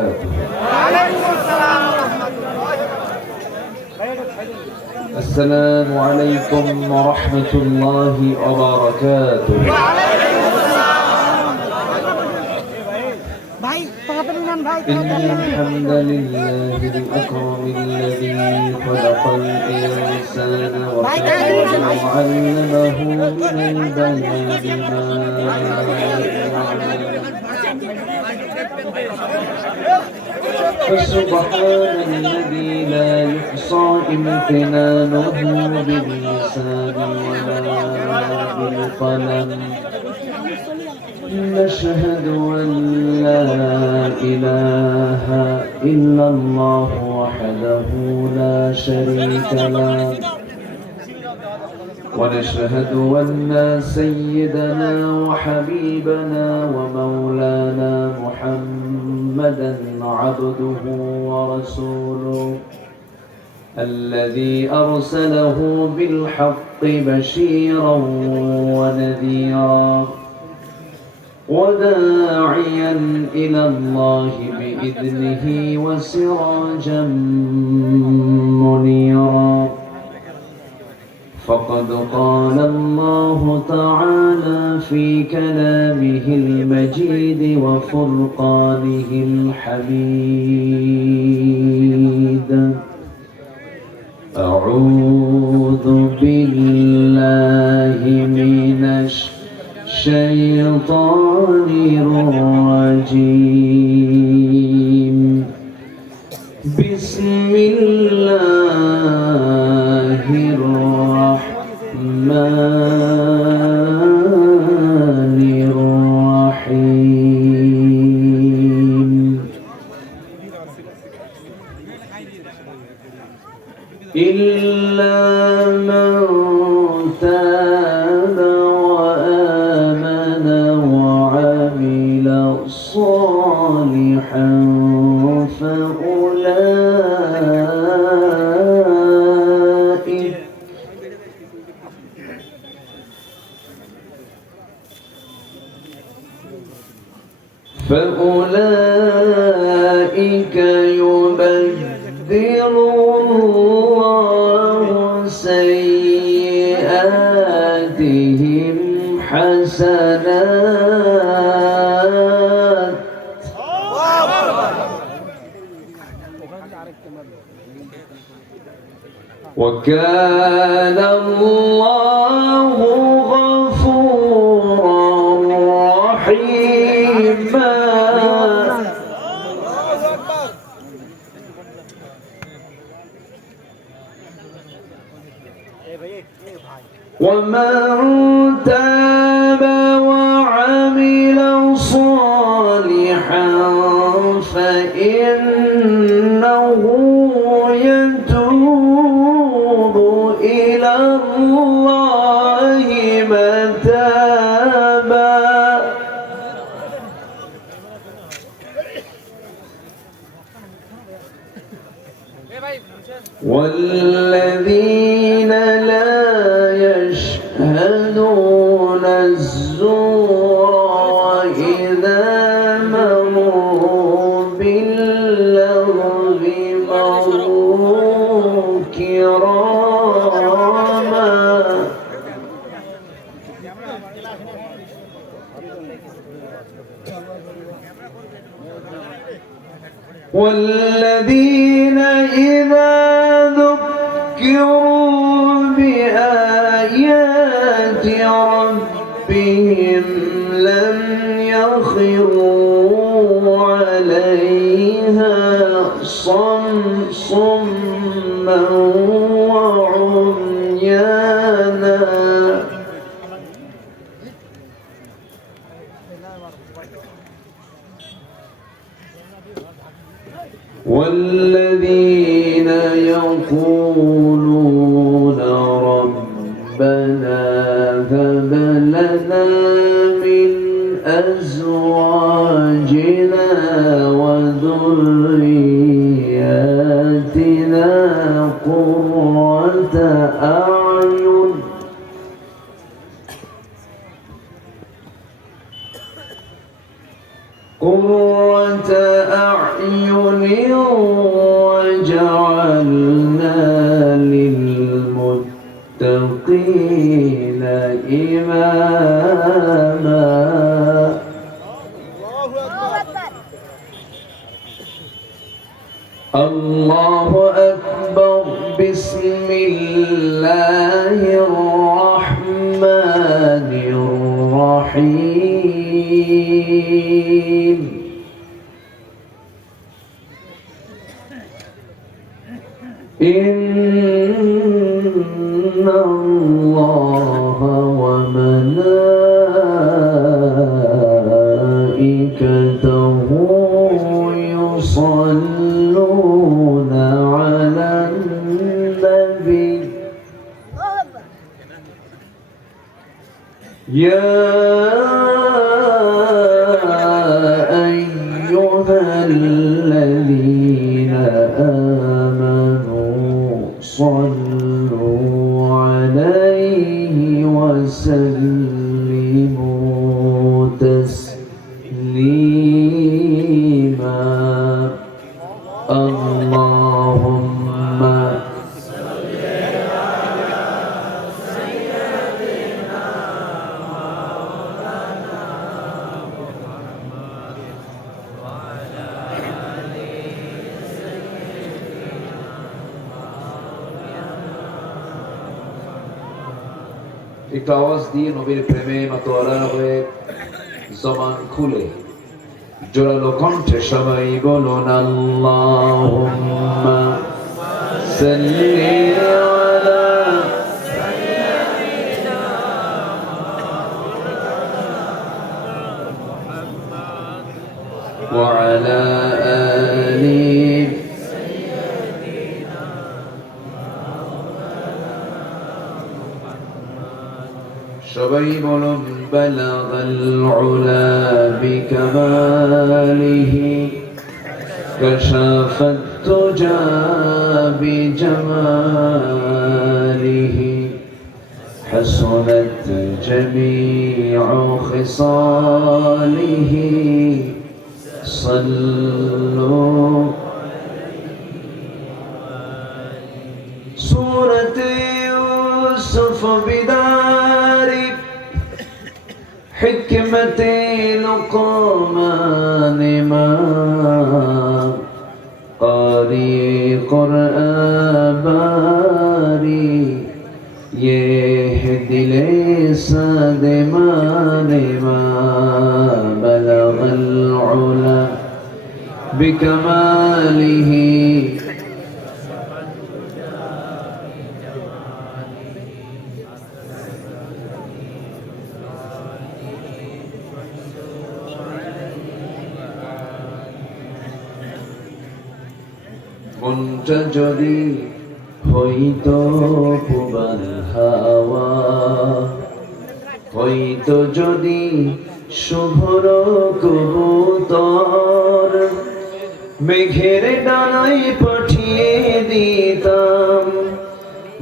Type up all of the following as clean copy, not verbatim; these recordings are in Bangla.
وبركاته. السلام عليكم ورحمة الله وبركاته. إن الحمد لله الأكرم الذي خلق الإنسان وعلمه من البيان فسبحان الذي لا يحصى امتنانه باللسان ولا بالقلم. نشهد أن لا إله إلا الله وحده لا شريك له، ونشهد أن سيدنا وحبيبنا ومولانا محمدا عبده ورسوله الذي أرسله بالحق بشيرا ونذيرا وداعيا إلى الله بإذنه وسراجا منيرا. فقد قال الله تعالى في كلامه المجيد وفرقانه الحميد: أعوذ بالله من الشيطان الرجيم. بسم الله الرحمن الرحيم. إلا من تاب وآمن وعمل صالحا فأولئك يبدل الله سيئاتهم حسنات وكان الله غفورا رحيما. ومن تاب وعمل صالحا فإنه يتوب إلى الله متابا. والذين لا يشهدون الزور وإذا مروا باللغو مروا كراما. والذين إذا ذكروا بآيات ربهم لم يخروا عليها صما وعميانا. والذين يقولون ربنا هب لنا من أزواجنا وذرياتنا قرة أعين قرة أعين أعين وجعلنا للمتقين إماما الله أكبر بسم الله الرحمن الرحيم إن الله وملائكته يصلون على النبي يا أيها الذين آمنوا صلوا عليه وسلموا تسليما اللهم একটু আওয়াজ দিয়ে নবীর প্রেমে মাতোয়ারা হয়ে জবান খুলে জোরালো কণ্ঠে সবাই বলুন আল্লাহুম্মা সাল্লি আলা ওয়া আলা আলি সবাই বলুন বালাগাল উলা বিকামালিহি কাশাফাত তুজা বিজামালিহি হাসনাত জামিউ খিসালিহি সাল্লু সূরাত ইউসুফ বিদারি حكمة لقمان ما قاري قرآن باري يهدي ليس دمان ما بلغ العلا بكماله মনটা যদি হইতো পুবান হাওয়া হইতো যদি শুভ্র কবুতর মেঘের ডানাই পাঠিয়ে দিতাম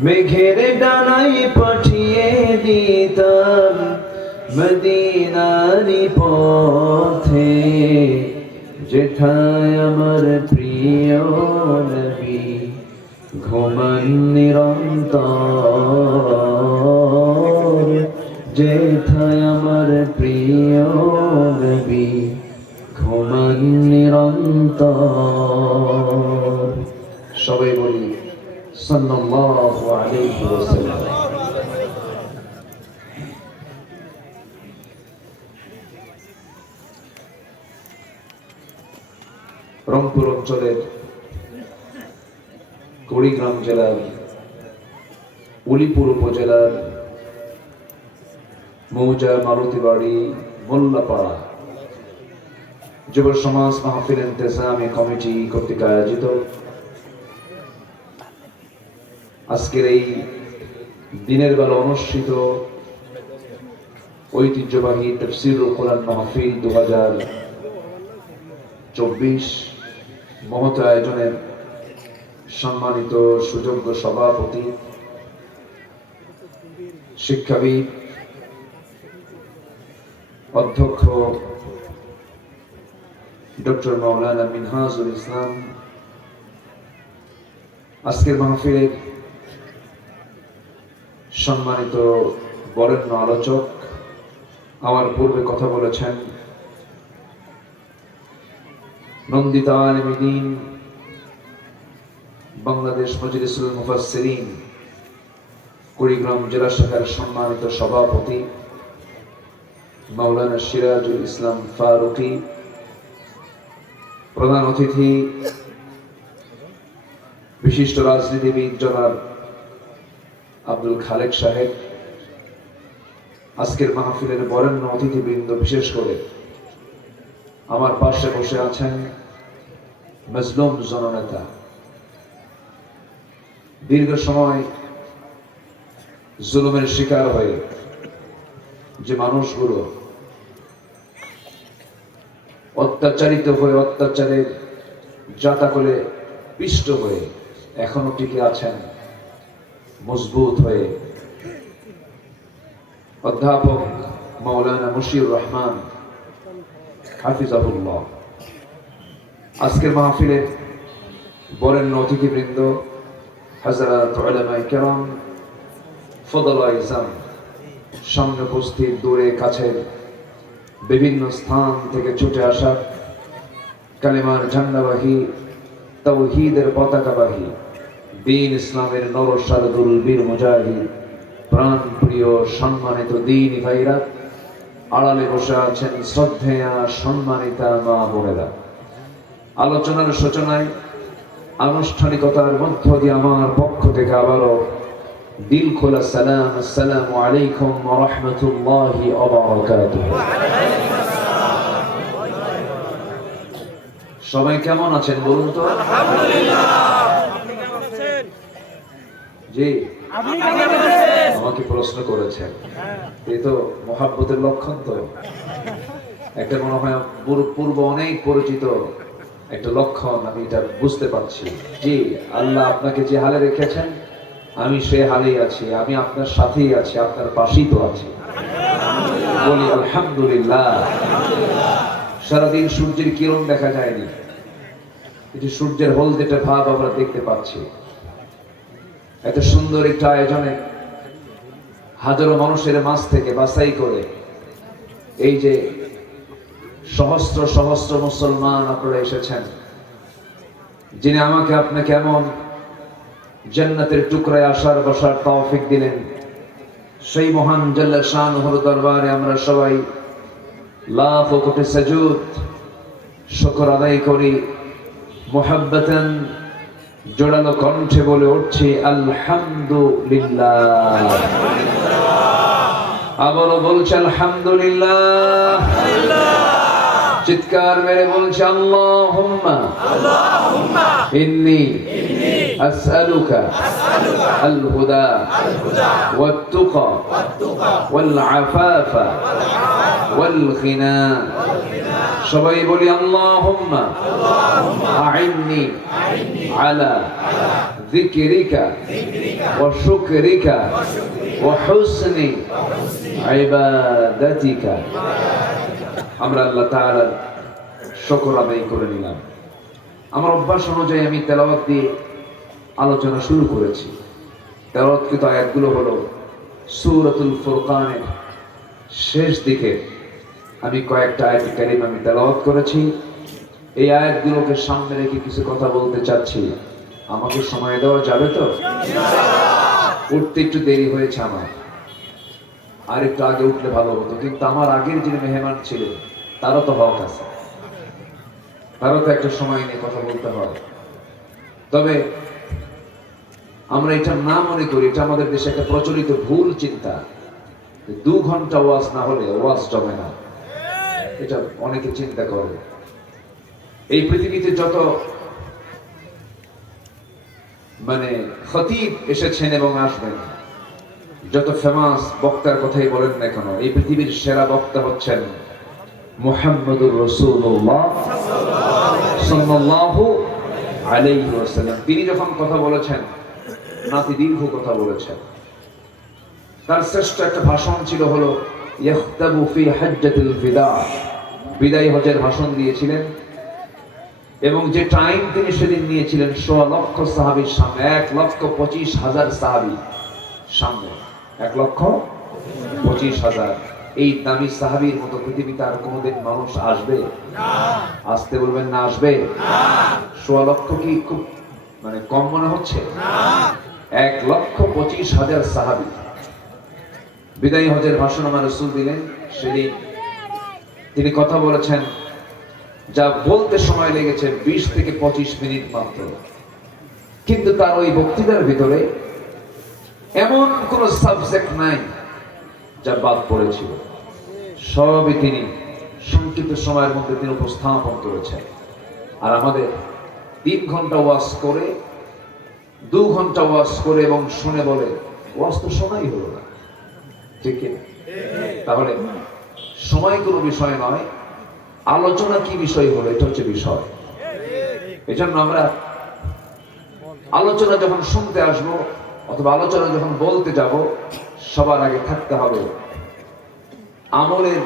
মেঘের ডানাই পাঠিয়ে দিতাম মদিনারি পথে যেথায় আমার প্রিয় নবী ঘুমান নিরন্তর যেথায় আমার প্রিয় নবী ঘুমান নিরন্তর সবাই বলি সাল্লাল্লাহু আলাইহি ওয়াসাল্লাম রংপুর অঞ্চলের কুড়িগ্রাম জেলার উলিপুর উপজেলার মৌজা মালতীবাড়ি মোল্লাপাড়া যুব সমাজ মাহফিল ইন্তেজামি কমিটি কর্তৃক আয়োজিত আজকের এই দিনের বেলা অনুষ্ঠিত ঐতিহ্যবাহী তাফসীরুল কোরআন মাহফিল 2024 মহৎ আয়োজনের সম্মানিত সুযোগ্য সভাপতি শিক্ষাবিদ অধ্যক্ষ ডক্টর মাওলানা মিনহাজুল ইসলাম আজকের মাহফিলের সম্মানিত বরেণ্য আলোচক, আমার পূর্বে কথা বলেছেন নন্দিত আলেম দ্বীন বাংলাদেশ মজলিসুল মুফাসসিরিন কুড়িগ্রাম জেলা শাখার সম্মানিত সভাপতি মাওলানা সিরাজুল ইসলাম ফারুকী, প্রধান অতিথি বিশিষ্ট রাজনীতিবিদ জনাব আব্দুল খালেক সাহেব, আজকের মাহফিলের বরেণ্য অতিথিবৃন্দ, বিশেষ করে আমার পাশে বসে আছেন মজলুম জননেতা, দীর্ঘ সময় জুলুমের শিকার হয়ে যে মানুষগুলো অত্যাচারিত হয়ে অত্যাচারের জাতাকলে পিষ্ট হয়ে এখনো টিকে আছেন মজবুত হয়ে, অধ্যাপক মাওলানা মুশিউর রহমান হাফিজাহুল্লাহ, আজকের মাহফিলে বরেণ্য অতিথিবৃন্দ, হযরত উলামায়ে কেরাম, ফদলায়ে ইজম, সামনে উপস্থিত, দূরে কাছের বিভিন্ন স্থান থেকে ছুটে আসা কালিমার ঝান্ডাবাহী, তাওহীদের পতাকাবাহী, দ্বীন ইসলামের নরসারদুল বীর মুজাহিদ, প্রাণ প্রিয় সম্মানিত দ্বীনি ভাইরা, আড়ালে বসে আছেন শ্রদ্ধেয়া সম্মানিতা মা বোনেরা, আলোচনার সূচনায় আনুষ্ঠানিকতার মধ্য দিয়ে আমার পক্ষ থেকে আবারও দিল খোলা সালাম, আসসালামু আলাইকুম ওয়া রাহমাতুল্লাহি ওয়া বারাকাতুহু। সবাই কেমন আছেন বলুন তো? জি, আমাকে প্রশ্ন করেছেন, এই তো মহাব্বতের লক্ষণ। তো একটা মনে হয় পূর্ব অনেক পরিচিত একটা লক্ষণ, আমি এটা বুঝতে পারছি। জি, আল্লাহ আপনাকে যে হালে রেখেছেন আমি সে হালেই আছি, আমি আপনার সাথেই আছি, আপনার পাশেই তো আছি, বলি আলহামদুলিল্লাহ। সারাদিন সূর্যের কিরণ দেখা যায়নি, যে সূর্যের হলদেটে ভাব আমরা দেখতে পাচ্ছি। এত সুন্দর একটা আয়োজনে হাজারো মানুষের মাঝ থেকে বাছাই করে এই যে সহস্র সহস্র মুসলমান আপনারা এসেছেন, যিনি আমাকে আপনাকে এমন জান্নাতের টুকরায় আসার বসার তৌফিক দিলেন, সেই মহান জাল্লা শানুহুর দরবারে আমরা সবাই লাখ কোটি সাজুদ শুকর আদায় করি, মুহাব্বাতান জোড়ালো কণ্ঠে বলে উঠছি আলহামদুলিল্লাহ। আবারও বলছি আলহামদুলিল্লাহ, চিৎকার মেরে বলছি আল্লাহুম্মা ইন্নী আসআলুকা আল হুদা ওয়াত তুকা ওয়াল আফাফা ওয়াল গিনা। সবাই বলি আল্লাহুম্মা আইন্নি আলা যিকরিকা ওয়া শুকরিকা ওয়া হুসনি ইবাদাতিকা। আমরা আল্লাহ তাআলার শুকর আদায় করে নিলাম। আমার অভ্যাস অনুযায়ী আমি তেলাওয়াত দিয়ে আলোচনা শুরু করেছি। তেলাওয়াতকৃত আয়াতগুলো হলো সূরাতুল ফুরকানের শেষ দিকে আমি কয়েকটা আয়াত কারিমা আমি তেলাওয়াত করেছি। এই আয়াতগুলোকে সামনে রেখে কিছু কথা বলতে চাচ্ছি। আমাকে সময় দেওয়া যাবে তো? উঠতে একটু দেরি হয়েছে আমার, আর একটু আগে উঠলে ভালো হতো, কিন্তু আমার আগের যিনি মেহমান ছিলেন তারও তো হক আছে, তারও তো একটা সময় নিয়ে কথা বলতে হয়। তবে আমরা এটা না মনে করি, এটা আমাদের দেশে একটা প্রচলিত ভুল চিন্তা, 2 ঘন্টা ওয়াজ না হলে ওয়াজ জমে না, এটা অনেকে চিন্তা করে। এই পৃথিবীতে যত খতিব এসেছেন এবং আসবেন, যত ফেমাস বক্তার কথাই বলেন না কেন, এই পৃথিবীর সেরা বক্তা হচ্ছেন মুহাম্মদুর রাসূলুল্লাহ সাল্লাল্লাহু আলাইহি ওয়াসাল্লাম। তিনি যখন কথা বলেছেন নাতি দীর্ঘ কথা বলেছেন। তার শ্রেষ্ঠ একটা ভাষণ ছিল হলো ইখতাবু ফি হাজ্জাতুল বিদা, বিদায় হজের ভাষণ দিয়েছিলেন। এবং যে টাইম তিনি সেদিন নিয়েছিলেন ১৬ লক্ষ সাহাবীর সামনে, ১,২৫,০০০ সাহাবী সামনে, ১,২৫,০০০, এই দামি সাহাবীর মতো পৃথিবীতে আর কোনোদিন মানুষ আসবে? আসতে বলবেন না, আসবে? ১৬ লক্ষ কি খুব মানে কম মনে হচ্ছে? ১,২৫,০০০ সাহাবী। বিদায়ী হজের ভাষণ আমার রাসূল দিলেন। সেদিন তিনি কথা বলেছেন, যা বলতে সময় লেগেছে ২০ থেকে ২৫ মিনিট মাত্র, কিন্তু তার ওই বক্তৃতার ভিতরে এমন কোন সাবজেক্ট নাই যা বাদ পড়েছিল। সবই তিনি সংক্ষিপ্ত সময়ের মধ্যে তিনি উপস্থাপন করেছেন। আর আমাদের ৩ ঘন্টা ওয়াজ করে, ২ ঘন্টা ওয়াজ করে এবং শুনে বলে ওয়াজ তো শোনাই হলো না, ঠিক কি? তাহলে সময় কোনো বিষয় নয়, আলোচনা কি বিষয় হলো এটা হচ্ছে বিষয়। এজন্য আমরা আলোচনা যখন শুনতে আসবো অথবা আলোচনা যখন বলতে যাব, সবার আগে থাকতে হবে আমলের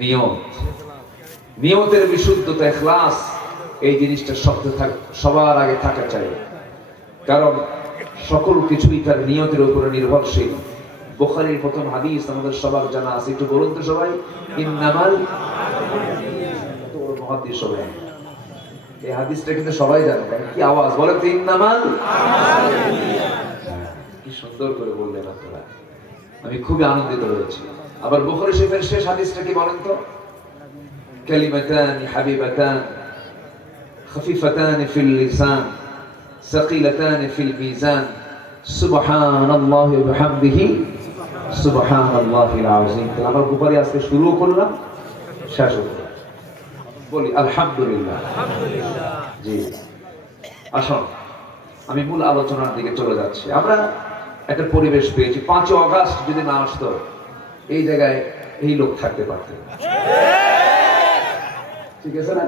নিয়ত, নিয়তের বিশুদ্ধতা, ইখলাস। এই জিনিসটা সবার আগে থাকা চাই, কারণ সকল কিছুই তার নিয়তের উপরে নির্ভরশীল। বুখারীর প্রথম হাদিস আমাদের সবার জানা আছে, একটু বলুন তো সবাই। ইন্নামাল, মুহাদ্দিস সবাই এই হাদিসটা কিন্তু সবাই জানে, কি আওয়াজ বলেন তো, ইন্নামাল। কি সুন্দর করে বললেন আপনারা, আমি খুবই আনন্দিত হয়েছি। আবার বুখারী শরীফের শেষ হাদিসটা কি বলেন তো, কালিমাতান হাবিবাতান খাফিফাতান ফিল লিসান সাকিলাতান ফিল মিজান সুবহানাল্লাহি ওয়া বিহামদিহি সুবহানাল্লাহিল আযীম। আমরা বুখারী আজকে শুরু করলাম, শেষ হলো, বলি আলহামদুলিল্লাহ। জি, আসুন আমি মূল আলোচনার দিকে চলে যাচ্ছি। আমরা একটা পরিবেশ পেয়েছি, ৫ আগস্ট যদি না আসতো এই জায়গায় এই লোক থাকতে পারতেন, ঠিক আছে না?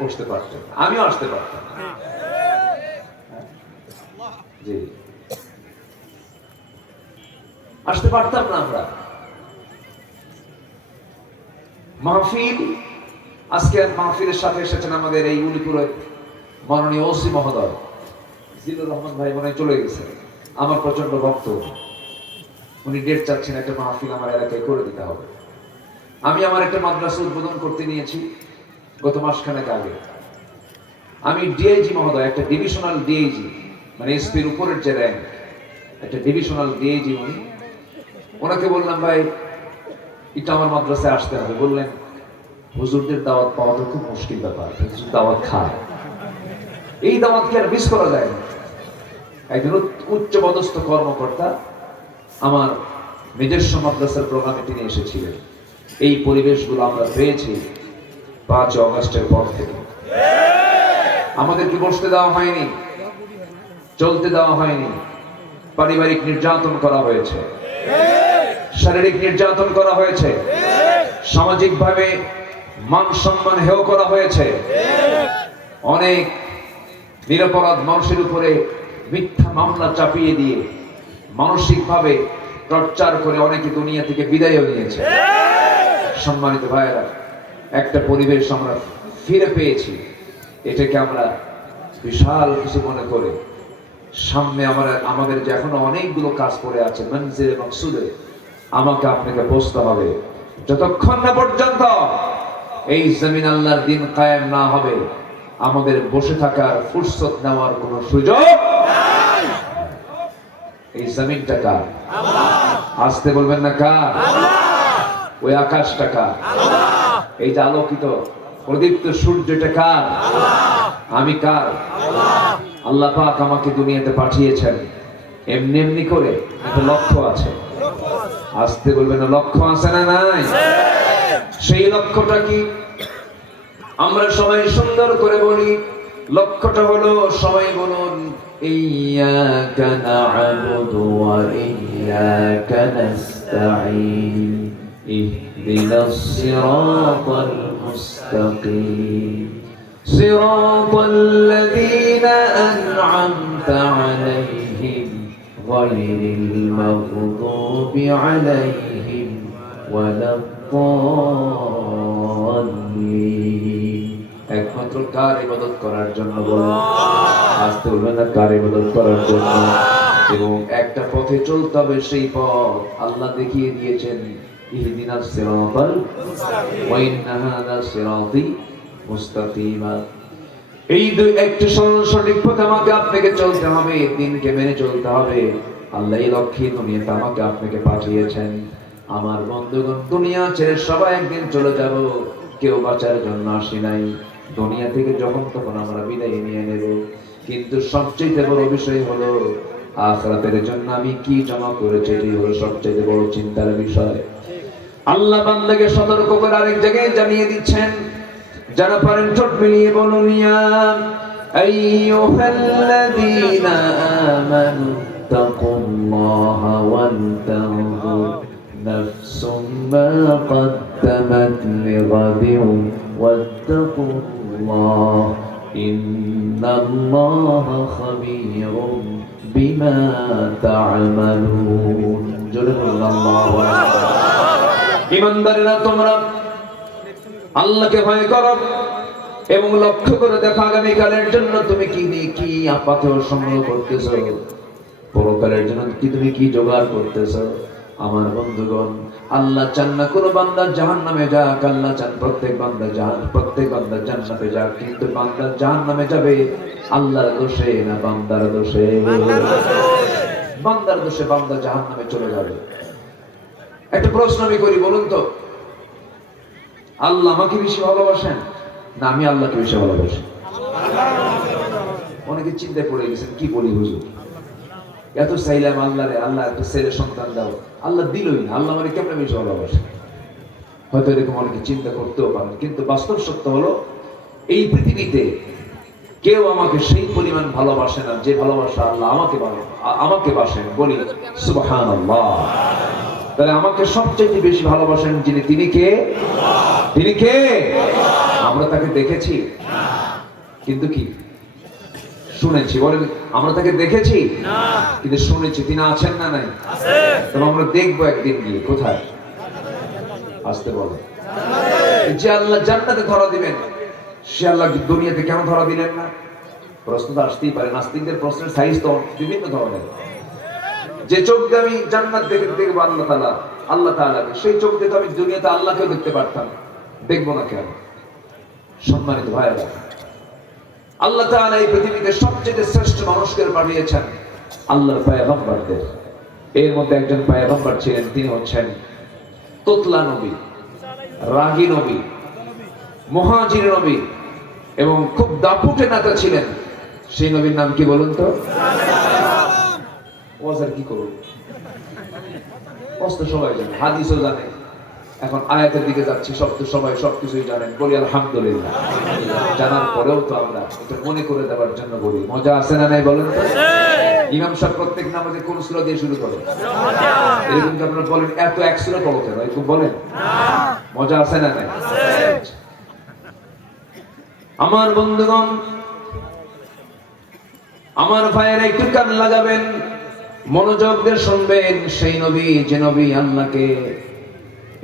বসতে পারতেন, আমিও আসতে পারতাম। জি, আসতে পারতাম না আমরা। মাহফিল, আজকে মাহফিলের সাথে এসেছেন আমাদের এই উলিপুরের মাননীয় ওসি মহোদয় জিলুর রহমান ভাই, মনে চলে গেছে। আমার প্রচন্ড ভক্ত, উনি ডেট চাচ্ছেন, একটা মাহফিল আমার এলাকায় করে দিতে হবে। আমি আমার একটা মাদ্রাসা উদ্বোধন করতে নিয়েছি গত মাসখানেক আগে। আমি ডিআইজি মহোদয়, একটা ডিভিশনাল ডিআইজি, মানে এসপির উপরের যে র্যাঙ্ক, একটা ডিভিশনাল ডিআইজি উনি, ওনাকে বললাম ভাই এটা আমার মাদ্রাসায় আসতে হবে। বললেন হুজুরদের দাওয়াত পাওয়া তো খুব মুশকিল ব্যাপার, দাওয়াত খায়, এই দাওয়াত কি আর মিস করা যায় না? একজন উচ্চ পদস্থ কর্মকর্তা আমার নিজস্ব মাদ্রাসার প্রোগ্রামে তিনি এসেছিলেন। এই পরিবেশগুলো আমরা পেয়েছি ৫ আগস্টের পর থেকে। আমাদেরকে বসতে দেওয়া হয়নি, চলতে দেওয়া হয়নি, পারিবারিক নির্যাতন করা হয়েছে, শারীরিক নির্যাতন করা হয়েছে, সামাজিকভাবে মান সম্মান হেয় করা হয়েছে। অনেক নিরপরাধ মানুষের উপরে মিথ্যা মামলা চাপিয়ে দিয়ে মানসিকভাবে টর্চার করে অনেকে দুনিয়া থেকে বিদায়ও নিয়েছে। সম্মানিত ভাইয়েরা, একটা পরিবেশ আমরা ফিরে পেয়েছি, এটাকে আমরা বিশাল কিছু মনে করে সামনে আমাদের যে এখনো অনেকগুলো কাজ পড়ে আছে মনজিলে মাকসুদে, আমাকে আপনাকে বসতে হবে। যতক্ষণ না পর্যন্ত এই জমিন আল্লাহর দিন কায়েম না হবে, আমাদের বসে থাকার ফুরসত নেওয়ার কোনো সুযোগ নাই। এই জমিনটা কার? আসতে বলবেন না কার? ওই আকাশটা কার? এই যে আলোকিত প্রদীপ্ত সূর্যটা কার? আমি কার? আল্লাহ পাক আমাকে দুনিয়াতে পাঠিয়েছেন এমনি এমনি করে, একটা লক্ষ্য আছে। আসতে বলবেন না, লক্ষ্য আছে না নাই? সেই লক্ষ্যটা কি? আমরা সবাই সুন্দর করে বলি, লক্ষ্যটা হলো, সবাই বলুন, ইয়াকা না'বুদু ওয়া ইয়াকা নাস্তাঈন ইহদিনাস সিরাতাল মুস্তাকিম সিরাতাল লাযীনা আন'আমতা আলাইহিম গায়রিল মাগদুবি আলাইহিম ওয়ালাদ-দাল্লিন। একমাত্র কার ইবাদত করার জন্য বলুন, আসতে বলবেন না, কার ইবাদত করার জন্য। এবং একটা পথে চলতে হবে, সেই পথ আল্লাহ দেখিয়ে দিয়েছেন, ইহদিনাস সিরাতাল মুস্তাকিম ওয়া ইন্না হাযা সিরাতি মুস্তাকিমা। এই দুই একটা সঠিক পথ আমাকে আপনাকে চলতে হবে, দিনকে মেনে চলতে হবে। আল্লাহ এই লক্ষ্যে দুনিয়াতে আমাকে আপনাকে পাঠিয়েছেন। আমার বন্ধুগণ, দুনিয়া ছেড়ে সবাই একদিন চলে যাব, কেউ বাঁচার জন্য আসি নাই। দুনিয়া থেকে যখন তখন আমরা বিদায় নিয়ে নেব, কিন্তু সবচেয়ে বড় বিষয় হলো আখিরাতের জন্য আমি কি জমা করেছি, এটাই হলো সবচেয়ে বড় চিন্তার বিষয়। আল্লাহ বান্দাকে সতর্ক করে আরেক জায়গায় জানিয়ে দিচ্ছেন, যারা পারেন ঠোঁট মিলিয়ে বলুন, ইয়া আইয়ুহাল্লাযীনা আমানু তাকুল্লাহা ওয়ান্তাযুর নাফসুম মা قدمت لغد واتقوا الله إن الله خبير بما تعملون جل الله ইমানদারেরা, তোমরা আল্লাহকে ভয় করো এবং লক্ষ্য করে দেখো আগামীকালের জন্য তুমি কি আপাতত সংগ্রহ করতেছো, পরকালের জন্য তুমি কি জোগাড় করতেছো। আমার বন্ধুগণ, আল্লাহ চান না কোন বান্দা জাহান্নামে যাক, আল্লাহ চান প্রত্যেক বান্দা জান্নাতে যাক। কিন্তু বান্দা জাহান্নামে যাবে আল্লাহর দোষে না বান্দার দোষে? বান্দার দোষে বান্দা জাহান্নামে চলে যাবে। একটা প্রশ্ন আমি করি, বলুন তো, আল্লাহ আমাকে বেশি ভালোবাসেন না আমি আল্লাহকে বেশি ভালোবাসি? অনেকে চিন্তায় পড়ে গেছেন, কি বলি হুজুর, এত চাইলাম আল্লাহরে, আল্লাহ এত ছেলে সন্তান দাও, আল্লাহ দিলই না, আল্লাহ মানে কেমন বেশি ভালোবাসে? হয়তো এরকম অনেকে চিন্তা করতেও পারেন, কিন্তু বাস্তব সত্য হলো এই পৃথিবীতে কেউ আমাকে সেই পরিমাণ ভালোবাসে না যে ভালোবাসা আল্লাহ আমাকে বাসেন। বলি সুবহানাল্লাহ। তাহলে আমাকে সবচেয়ে বেশি ভালোবাসেন যিনি, তিনি কে? তিনি কে? আমরা তাকে দেখেছি কিন্তু কি শুনেছি? বলেন, আমরা তাকে দেখেছি কিন্তু শুনেছি। তিনি আছেন না নাই? তবে আমরা দেখবো একদিন গিয়ে কোথায়? আসতে বলে যে আল্লাহ জান্নাতে ধরা দিবেন, সে আল্লাহ দুনিয়াতে কেন ধরা দিলেন না? প্রশ্ন তো আসতেই পারে। নাস্তিকদের প্রশ্নের সাইজ তো বিভিন্ন ধরনের। যে চোখ দিয়ে আমি জান্নাত দেখবো আল্লাহ তাআলাকে, সেই চোখ দিয়ে তো আমি দুনিয়াতে আল্লাহকেও দেখতে পারতাম, দেখবো না কেন? সম্মানিত ভাইরা, আল্লাহ তাআলা এই পৃথিবীতে সবচেয়ে শ্রেষ্ঠ মানুষকে পাঠিয়েছেন, আল্লাহর পয়গম্বরদের। এর মধ্যে একজন পয়গম্বর ছিলেন, তিনি হচ্ছেন তোতলা নবী, রাগী নবী, মুহাজির নবী এবং খুব দাপুটে নেতা ছিলেন। সেই নবীর নাম কি বলুন তো? ওয়াজার কি করুন, অস্ত সবাই জানে, হাদিসও জানে। এখন আয়াতের দিকে যাচ্ছি, সবাই সবকিছুই জানেন। বলি আলহামদুলিল্লাহ। জানার পরেও তো আমরা এটা মনে করে দেওয়ার জন্য বলি। মজা আছে না নাই বলেন তো? ইমাম সাহেব প্রত্যেক নামাজে কোন সূরা দিয়ে শুরু করে? এরকম কি আপনারা বলেন এত এক সূরা পড়ো কেন? এরকম বলেন? মজা আছে না নাই? আমার বন্ধুগণ, আমার ভাইয়েরা একটু কান লাগাবেন, মনোযোগ দিয়ে শুনবেন। সেই নবী, যে নবী আল্লাহকে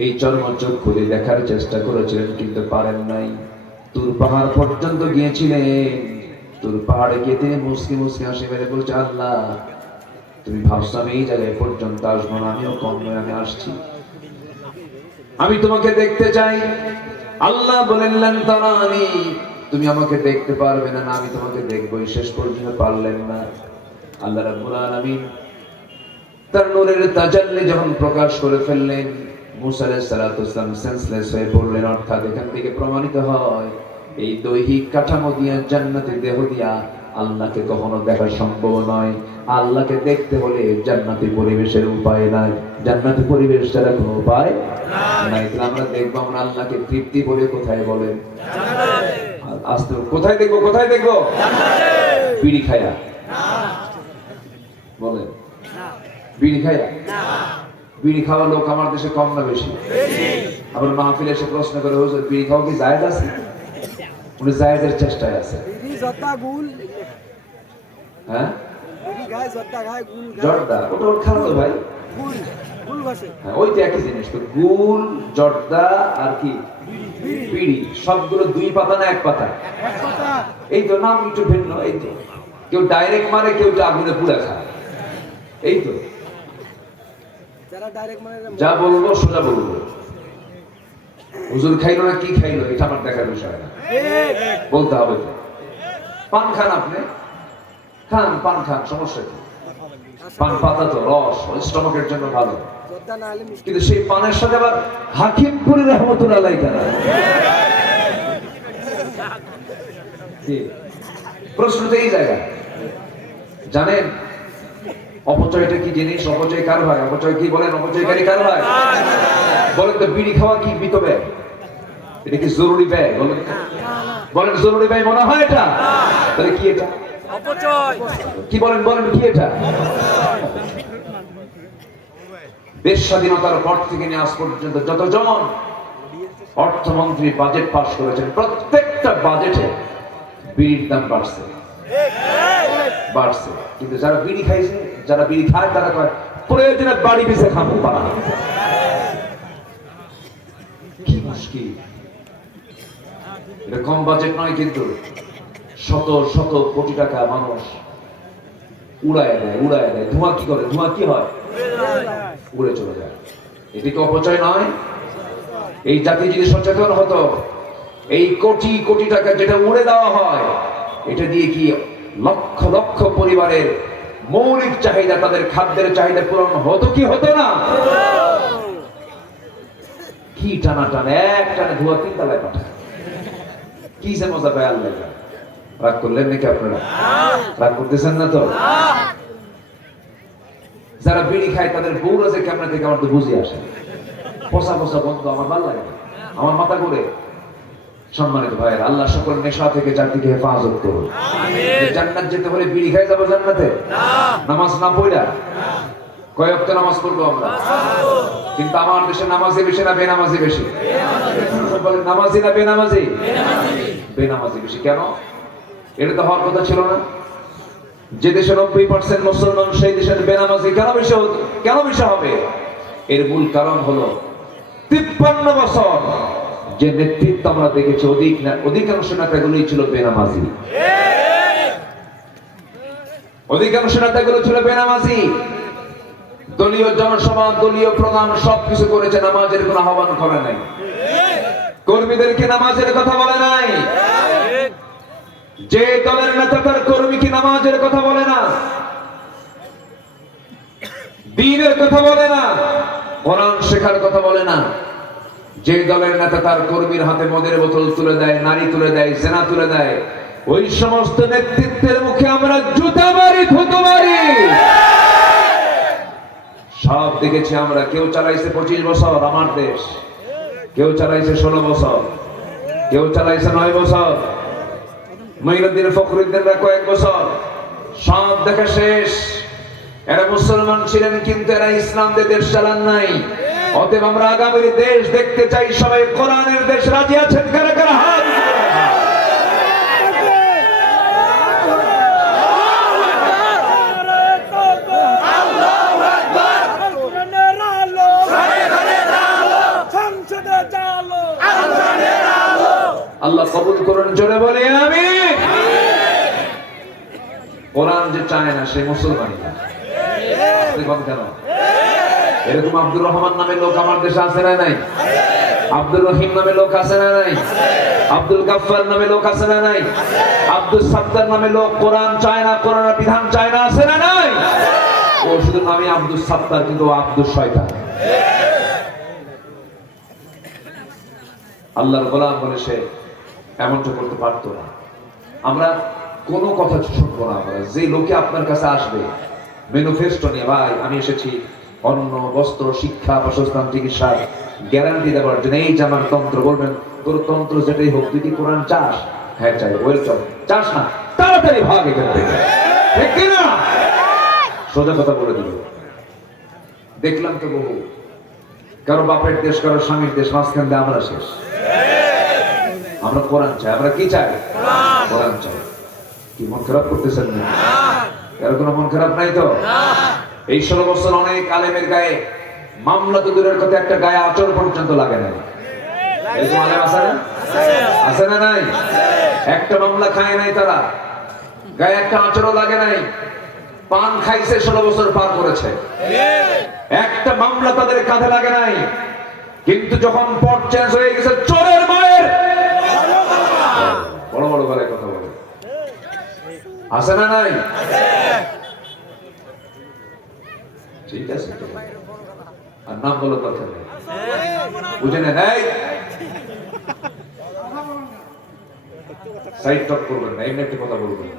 এই চর্মচক্ষু দিয়ে দেখার চেষ্টা করেছিলেন কিন্তু পারেন নাই। তুর পাহাড় পর্যন্ত গিয়েছিলেন। তুর পাহাড়ে গিয়ে তিনি মুসকি হাসি মেরে বলছে, আল্লাহ তুমি ভাবছো আমি এই জায়গায় পর্যন্ত আসবো না? আমিও কম নয়, আমি আসছি, আমি তোমাকে দেখতে চাই। আল্লাহ বললেন, তারানি, তুমি আমাকে দেখতে পারবে না, আমি তোমাকে দেখবই। শেষ পর্যন্ত পারলেন না। আল্লাহ রাব্বুল আলামিন তার নূরের তাজাল্লি যখন প্রকাশ করে ফেললেন, মুসা আলাইহিস সালাতু ওয়াস সালাম সেন্সলেস হয়ে পড়লেন। অর্থাৎ এখান থেকে প্রমাণিত হয় এই দৈহিক কাঠামো দিয়ে, জান্নাতি দেহ দিয়া আল্লাহকে কখনো দেখা সম্ভব নয়। আল্লাহকে দেখতে হলে জান্নাতি পরিবেশের উপায় নাই, জান্নাতি পরিবেশ ছাড়া কোনো উপায় নাই। আমরা দেখবো আমরা আল্লাহকে তৃপ্তি বলে কোথায় বলেন? আস্তে কোথায় দেখবো? কোথায় দেখবো? বিড়ি খায়া বলেন, বিড়ি খায়া? বিড়ি খাওয়া লোক আমার দেশে কম না বেশি? আবার মাহফিলে এসে প্রশ্ন করে, হুজুর বিড়ি খাওয়া কি জায়েজ আছে? উনি জায়েজের চেষ্টায় আছে। হ্যাঁ, জর্দা ওটা ওর খাওয়া ভাই, ওইটা একই জিনিস তো। গুল, জর্দা আর কি বিড়ি। সবগুলো দুই পাতা না এক পাতা? এই তো নাম একটু ভিন্ন। এই তো কেউ ডাইরেক্ট মারে, কেউ আগুনে পুড়ে খায়। এই তো যা বলবো সোজা বলবো। হুজুর খাইলো না কি খাইলো এটা আমার দেখার বিষয় না, বলতে হবে তো। পান খান, আপনি খান, পান খান, সমস্যা কি? পান পাতা তো রস স্টমাকের জন্য ভালো, কিন্তু সেই পানের সাথে আবার হাকিমপুরি রহমতুল্লাহ আলাইহি কেন? প্রশ্ন তো এই জায়গা। জানেন অপচয়টা কি জিনিস? অপচয় কার হয়? অপচয় কি বলেন? অপচয়কারী কার হয়? বলেন তো, বিড়ি খাওয়া কি মৃত ব্যয়? এটা কি জরুরি ব্যয়? বলেন বলেন, জরুরি ব্যয় মনে হয় এটা? তাহলে কি এটা? অপচয়। কি বলেন বলেন, কি এটা? দেশ স্বাধীনতার পর থেকে নিয়ে আজ পর্যন্ত যতজন অর্থমন্ত্রী বাজেট পাস করেছেন, প্রত্যেকটা বাজেটে বিড়ির দাম বাড়ছে বাড়ছে। কিন্তু যারা বিড়ি খাইছে, যারা বিড়ি খায়, তারা কয় প্রয়োজনে বাড়ি বেঁচে খাবো পারা। কি মুশকিল! এটা কম বাজেট নয়, কিন্তু শত শত কোটি টাকা মানুষ উড়ায় দেয়, উড়ায় দেয়। ধোঁয়া কি করে? ধোঁয়া কি হয়? উড়ে চলে যায়। এটি কি অপচয় নয়? এই জাতি যদি সচেতন হতো, এই কোটি কোটি টাকা যেটা উড়ে দেওয়া হয়, এটা দিয়ে কি লক্ষ লক্ষ পরিবারের মৌলিক চাহিদা, তাদের খাদ্যের চাহিদা পূরণ হতো কি হতো না? কি টানা টানা, এক টানে ধোঁয়া 3 তলায় পাঠায়। কি যে মজা পায় আল্লাহ। রাগ করলেন নাকি আপনারা? রাগ করতেছেন না তো? যারা বিড়ি খায় তাদের বউরা যে কেমন থেকে আমার তো বুঝে আসে। পচা পচা বন্ধ, আমার ভালো লাগে, আমার মাথা করে। সম্মানিত ভাইয়ের, আল্লাহ সকল নেশা থেকে জাতিকে হেফাজত করুন। জান্নাত যেতে হলে বিড়ি খাই যাবো জান্নাতে? নামাজ না পড়া? কয় ওয়াক্ত নামাজ পড়বো আমরা? কিন্তু আমার দেশে নামাজি বেশি না বেনামাজি বেশি? বলেন, নামাজি না বেনামাজি? বেনামাজি বেশি। কেন? এটা তো হওয়ার কথা ছিল না। যে দেশে 90% মুসলমান, সেই দেশের বেনামাজি কেন বেশি হবে? এর মূল কারণ হলো 53 বছর যে নেতৃত্ব আমরা দেখেছি, অধিকাংশ নেতাগুলোই ছিল বেনামাজি। অধিকাংশ নেতাগুলো ছিল বেনামাজি। দলীয় জনসভা, দলীয় প্রোগ্রাম সবকিছু করেছে, নামাজের কোনো আহ্বান করে নাই, কর্মীদেরকে নামাজের কথা বলে নাই। যে দলের নেতা তার কর্মীকে নামাজের কথা বলে না, দ্বীনের কথা বলে না, কোরআন শেখার কথা বলে না। যে দলের নেতা তার কর্মীর হাতে মদের বোতল তুলে দেয়, নারী তুলে দেয়, জেনা তুলে দেয়, ওই সমস্ত নেতৃত্বের মুখে আমরা জুতা মারি, থুতু মারি। সব দেখেছি আমরা। কেউ চালাইছে 25 বছর আমার দেশ, কেউ চালাইছে 16 বছর, কেউ চালাইছে 9 বছর, মঈনুদ্দিন ফখরুদ্দিনরা কয়েক বছর। সব দেখা শেষ। এরা মুসলমান ছিলেন, কিন্তু এরা ইসলাম দিয়ে দেশ চালান নাই। অতএব আমরা আগামী দেশ দেখতে চাই, সবাই কোরআনের দেশ। রাজি আছেন কারা কারা? হাত আল্লাহ কবুল করুন, জোরে বলে আমিন। কোরআন যে চায় না সে মুসলমানই না। কেন? এরকম আব্দুর রহমান নামে লোক আমার দেশে আছে না নাই? আব্দুর রহিম নামে লোক আছে না নাই? আব্দুল গাফফার নামে লোক আছে না নাই? আব্দুল সাত্তার নামে লোক কোরআন চায় না, কোরআনের বিধান চায় না, আছে না নাই? ও শুধু নামে আব্দুল সাত্তার, কিন্তু আব্দুল শয়তান। আল্লাহর গোলাম বলে সে এমনটা করতে পারতো না। আমরা কোনো কথা শুনবো না। আমরা যে লোকে আপনার কাছে আসবে ম্যানিফেস্টো নিয়ে, ভাই আমি এসেছি অন্ন, বস্ত্র, শিক্ষা, বাসস্থান, চিকিৎসার গ্যারান্টি দেওয়ার জন্য, এই যে আমার তন্ত্র, বলবেন তোর তন্ত্র যেটাই হোক, তুই কি কোরআন চাস? হ্যাঁ চাই। ওয়েলকাম। চাস না? তাড়াতাড়ি ভাগ এখান থেকে। ঠিক কিনা? সোজা কথা বলে দিল। দেখলাম তো বহু, কারো বাপের দেশ, কারো স্বামীর দেশ, মাঝখান দিয়ে আমরা শেষ। আমরা কোরআন চাই। আমরা কি চাই? কোরআন চাই। কি মন খারাপ করতেছেন না? কারো কোনো মন খারাপ নাই তো? এই 16 বছর অনেক আলেমের গায়ে মামলা তো দূরের কথা, একটা গায়ে আচর পর্যন্ত লাগে নাই। এরকম আলেম আছে না? আছে না নাই? একটা মামলা খায় নাই তারা, গায়ে একটা আঁচড়ও লাগে নাই, পান খাইছে 16 বছর পার করেছে, একটা মামলা তাদের কাঁধে লাগে নাই। কিন্তু যখন পট চেঞ্জ হয়ে গেছে, চোরের মায়ের বড় বড় গলায় কথা বলে, আছে না নাই? ঠিক আছে, আর নাম বলো দরকার নেই, বুঝে নেন। সাইড টক করবেন না, এমনি একটা কথা বলবেন।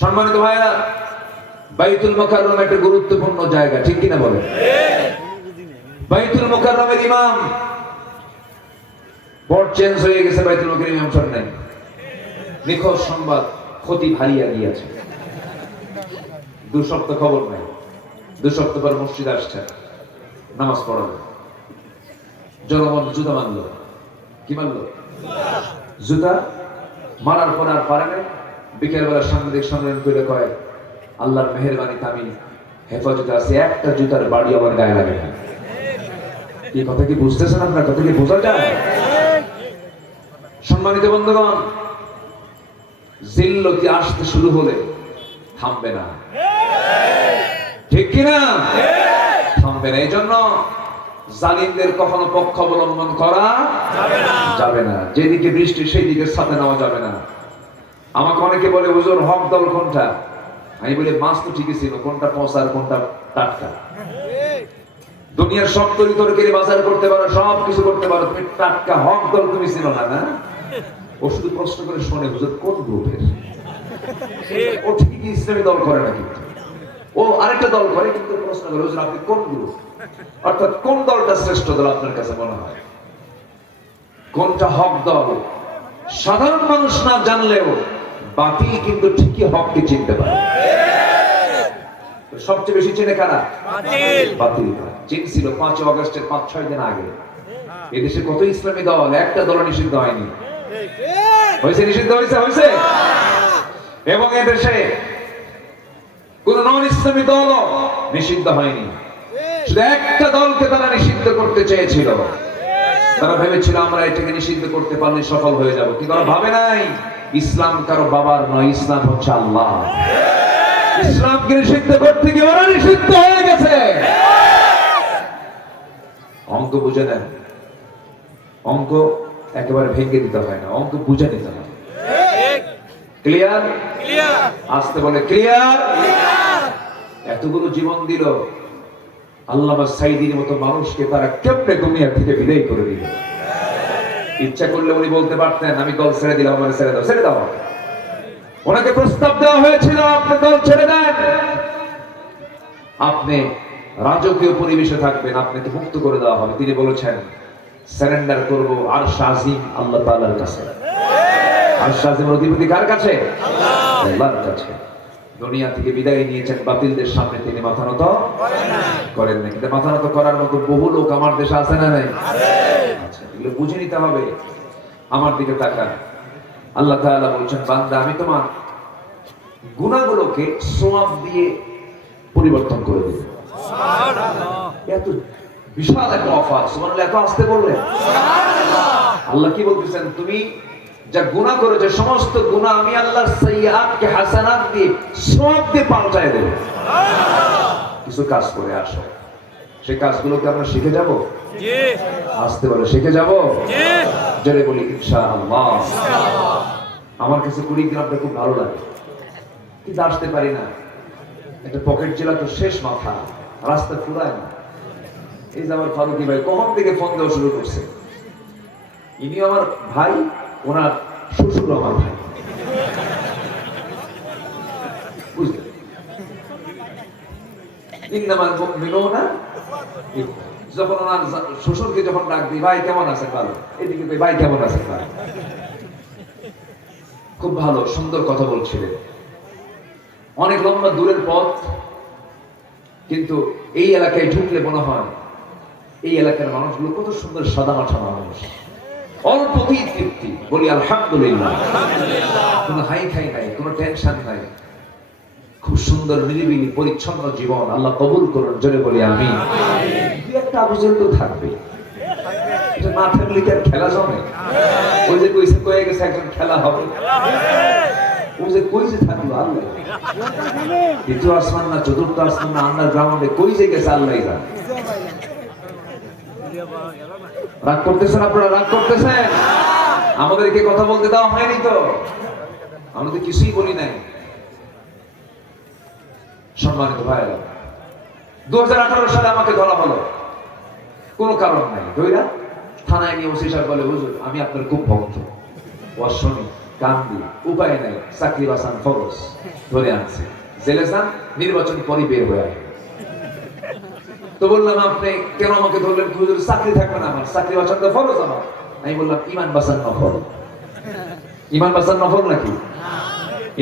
সম্মানিত ভাইরা, বাইতুল মুকাররম একটা গুরুত্বপূর্ণ জায়গা, ঠিক কিনা বলেন? বাইতুল মুকাররমের ইমাম পট চেঞ্জ হয়ে গেছে, বাইতুল মুকাররমের ইমাম সর নাই। নিখোঁজ সংবাদ, ক্ষতি হারিয়ে গিয়েছে, 2 সপ্তাহ খবর নাই। 2 সপ্তাহ পর মসজিদ আসছে, নামাজ পড়াবে, জনগণ জুতা মারল। কি মারল? জুতা মারার পর আর পারে নাই। বিকেল বেলা সাংবাদিক সম্মেলন করে কয়, আল্লাহর মেহেরবানিতে আমি হেফাজতে আছি, একটা জুতার বাড়ি আমার গায়ে লাগে না। এই কথা কি বুঝতেছেন আপনার? কথা কি বোঝা যায়? সম্মানিত বন্ধুগণ, জিল্লতি আসতে শুরু হলে থামবে না, ঠিক কিনা? থামবে না। এই জন্য জালিমদের কখনো পক্ষ অবলম্বন করা যাবে না। যেদিকে বৃষ্টি সেই দিকে সাথে নেওয়া যাবে না। আমাকে অনেকে বলে, হুজুর হক দল কোনটা? আমি বলি, মাছ তো ঠিকই ছিল, কোনটা পচা আর কোনটা টাটকা। দুনিয়ার সব তরিতরকারি বাজার করতে পারো, সব কিছু করতে পারো, তুমি টাটকা হক দল তুমি ছিল না, না? ও শুধু প্রশ্ন করে শোনে, হুজুর কোন গ্রুপের? ও ঠিকই ইসলামী দল করে না, কিন্তু ও আরেকটা দল করে, কিন্তু প্রশ্ন করে, হুজুর আপনি কোন গ্রুপ? অর্থাৎ কোন দলটা শ্রেষ্ঠ দল আপনার কাছে মনে হয়? কোনটা হক দল? সাধারণ মানুষ না জানলেও বাতিল কিন্তু ঠিকই হককে চিনতে পারে। সবচেয়ে বেশি চেনে কারা? বাতিল। চিনছিল 5 আগস্টের 5-6 দিন আগে। এদেশে কত ইসলামী দল, একটা দল নিষিদ্ধ হয়নি। হয়েছে? নিষিদ্ধ হয়েছে? হয়েছে। এবং এদেশে কোন নন ইসলামী দল নিষিদ্ধ হয়নি। শুধু একটা দলকে তারা নিষিদ্ধ করতে চেয়েছিল। তারা ভেবেছিল আমরা এটাকে নিষিদ্ধ করতে পারলে সফল হয়ে যাব, কিন্তু তারা ভাবে নাই ইসলাম কারো বাবার নয়, ইসলাম হচ্ছে আল্লাহ। ইসলামকে নিষিদ্ধ করতে গিয়ে ওরা নিষিদ্ধ হয়ে গেছে। অঙ্ক বুঝে নেন, অঙ্ক একেবারে ভেঙে দিতে হয় না, অঙ্ক বুঝে নিতে হয়। ক্লিয়ার? আসতে বলে ক্লিয়ার। এতগুলো জীবন দিল, আল্লামা সাইদির মতো মানুষকে তারা কেমনে দুনিয়া থেকে বিদায় করে দিল। ইচ্ছা করলে উনি বলতে পারতেন, আমি দল ছেড়ে দিলাম, আমার ছেড়ে দাও, ছেড়ে দাও। ওনাকে প্রস্তাব দেওয়া হয়েছিল, আপনি দল ছেড়ে দেন, আপনি রাজকীয় পরিবেশে থাকবেন, আপনাকে মুক্ত করে দেওয়া হবে। তিনি বলেছেন, সারেন্ডার করব আরশ আজিম আল্লাহ তাআলার কাছে। আরশ আজিমের অধিপতি কার কাছে? আল্লাহর কাছে। দুনিয়া থেকে বিদায় নিয়েছেন, বাতিলদের সামনে তিনি মাথা নত করেন না। কিন্তু মাথা নত করার মতো বহু লোক আমার দেশে আছে না নাই? আচ্ছা, এগুলো বুঝে নিতে হবে। আমার দিকে তাকান। আল্লাহ তাআলা বলছেন, বান্দা আমি তোমার গুনাহগুলোকে সওয়াব দিয়ে পরিবর্তন করে দেব। সুবহানাল্লাহ। এত বিশাল একটা অফার, সুবহানাল্লাহ। এত আসতে বললেন আল্লাহ কি বলতেছেন? তুমি যা গুনাহ করেছো, সমস্ত গুনাহ আমি আল্লাহর সাইয়্যাতকে হাসানাত দিয়ে সওয়াব দিয়ে পাল্টায় দেব। সুবহানাল্লাহ। কিছু কাজ করে আসো, সেই কাজগুলোকে আমরা শিখে যাব। জি। আসতে বলে শিখে যাব। জি। জোরে বলি ইনশাআল্লাহ। ইনশাআল্লাহ। আমার কাছে কুড়িগ্রামটা খুব ভালো লাগে, কিন্তু আসতে পারি না। একটা পকেট জেলা তো শেষ মাথা, রাস্তা ফুরায় না। এই যে আমার ফারুকি ভাই কখন থেকে ফোন দেওয়া শুরু করছে। ইনি আমার ভাই, ওনার শ্বশুর আমার ভাই, বুঝলেন? ইন্নামাল মুমিনুনা যখন ওনার শ্বশুরকে যখন ডাক দিই, ভাই কেমন আছেন? ভালো। এদিকে ভাই কেমন আছেন? ভালো। খুব ভালো, সুন্দর কথা বলছিলেন। অনেক লম্বা দূরের পথ, কিন্তু এই এলাকায় ঢুকলে মনে হয় এই এলাকার মানুষগুলো কত সুন্দর সাদামাটা মানুষ, অল্পতেই তৃপ্তি। বলি আলহামদুলিল্লাহ। কোনো হাই খাই নাই, কোনো টেনশন নাই, খুব সুন্দর নিরিবিলি পরিচ্ছন্ন জীবন। আল্লাহ কবুল করুন, জোরে বলি আমিন। দুই একটা আবুজেল তো থাকবে, এটা না থাকলে কি আর খেলা জমে? ওই যে কইছে কয়ে গেছে একজন খেলা হবে, ও যে কই যে থাকলো আল্লাহ, তৃতীয় আসমান না চতুর্থ আসমান না আন্ডারগ্রাউন্ডে কই যে গেছে আল্লাহ জানে। রাগ করতেছেন আপনারা? রাগ করতেছেন? আমাদেরকে কথা বলতে দেওয়া হয়নি তো, আমরা তো কিছুই বলি নাই। সম্মানিত ভাইরা, 2018 সালে আমাকে ধরা হলো কোনো কারণ নাই, ধইরা থানায় নিয়ে ওসি সাহেব বলে, হুজুর আমি আপনার খুব ভক্ত, শুনি কান্দি, উপায় নাই, চাকরি বাঁচান ফরজ, ধরে আনছে, জেলে যান, নির্বাচন পরে বের হয়ে আসবে। তো বললাম আপনি কেন আমাকে ধরলেন? হুজুর চাকরি থাকবে না আমার, চাকরি বাঁচান তো ফরজ আমার। আমি বললাম ইমান বাঁচান নফল। ইমান বাঁচান নফল নাকি?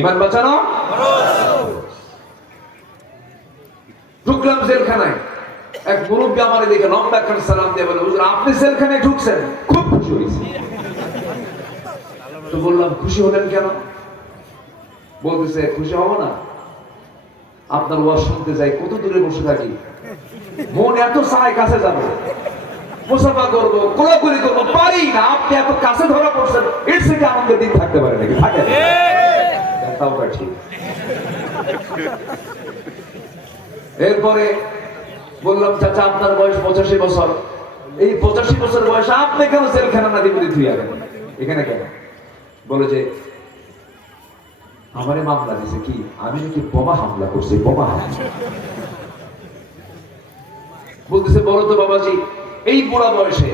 ইমান বাঁচানো ঢুকলাম জেলখানায়, এক মুরব্বী আমার দেখে লম্বা একখান সালাম দিয়ে বলে, হুজুর আপনি জেলখানায় ঢুকছেন, খুব খুশি হয়েছি। তো বললাম খুশি হলেন কেন? বলতেছে খুশি হব না, আপনার ওয়াজ শুনতে যাই, কত দূরে বসে থাকি, মন এত চায় কাছে যাবো, মুসাফা করবো, কোলাকুলি করবো, পারি না, আপনি এত কাছে ধরা পড়ছেন, এর থেকে আমাদের দিন থাকতে পারে নাকি? থাকে তাও ঠিক। এরপরে বললাম চাচা আপনার বয়স 85 বছর, এই 85 বছর বয়সে আপনি কেন জেলখানা না দিয়ে ধুইয়া গেলেন এখানে কেন? বলে যে আমারে মামলা দিছে, কি আমি নাকি বোমা হামলা করছি, বোমা হামলা। বলতেছে বলো তো বাবাজি, এই বুড়া বয়সে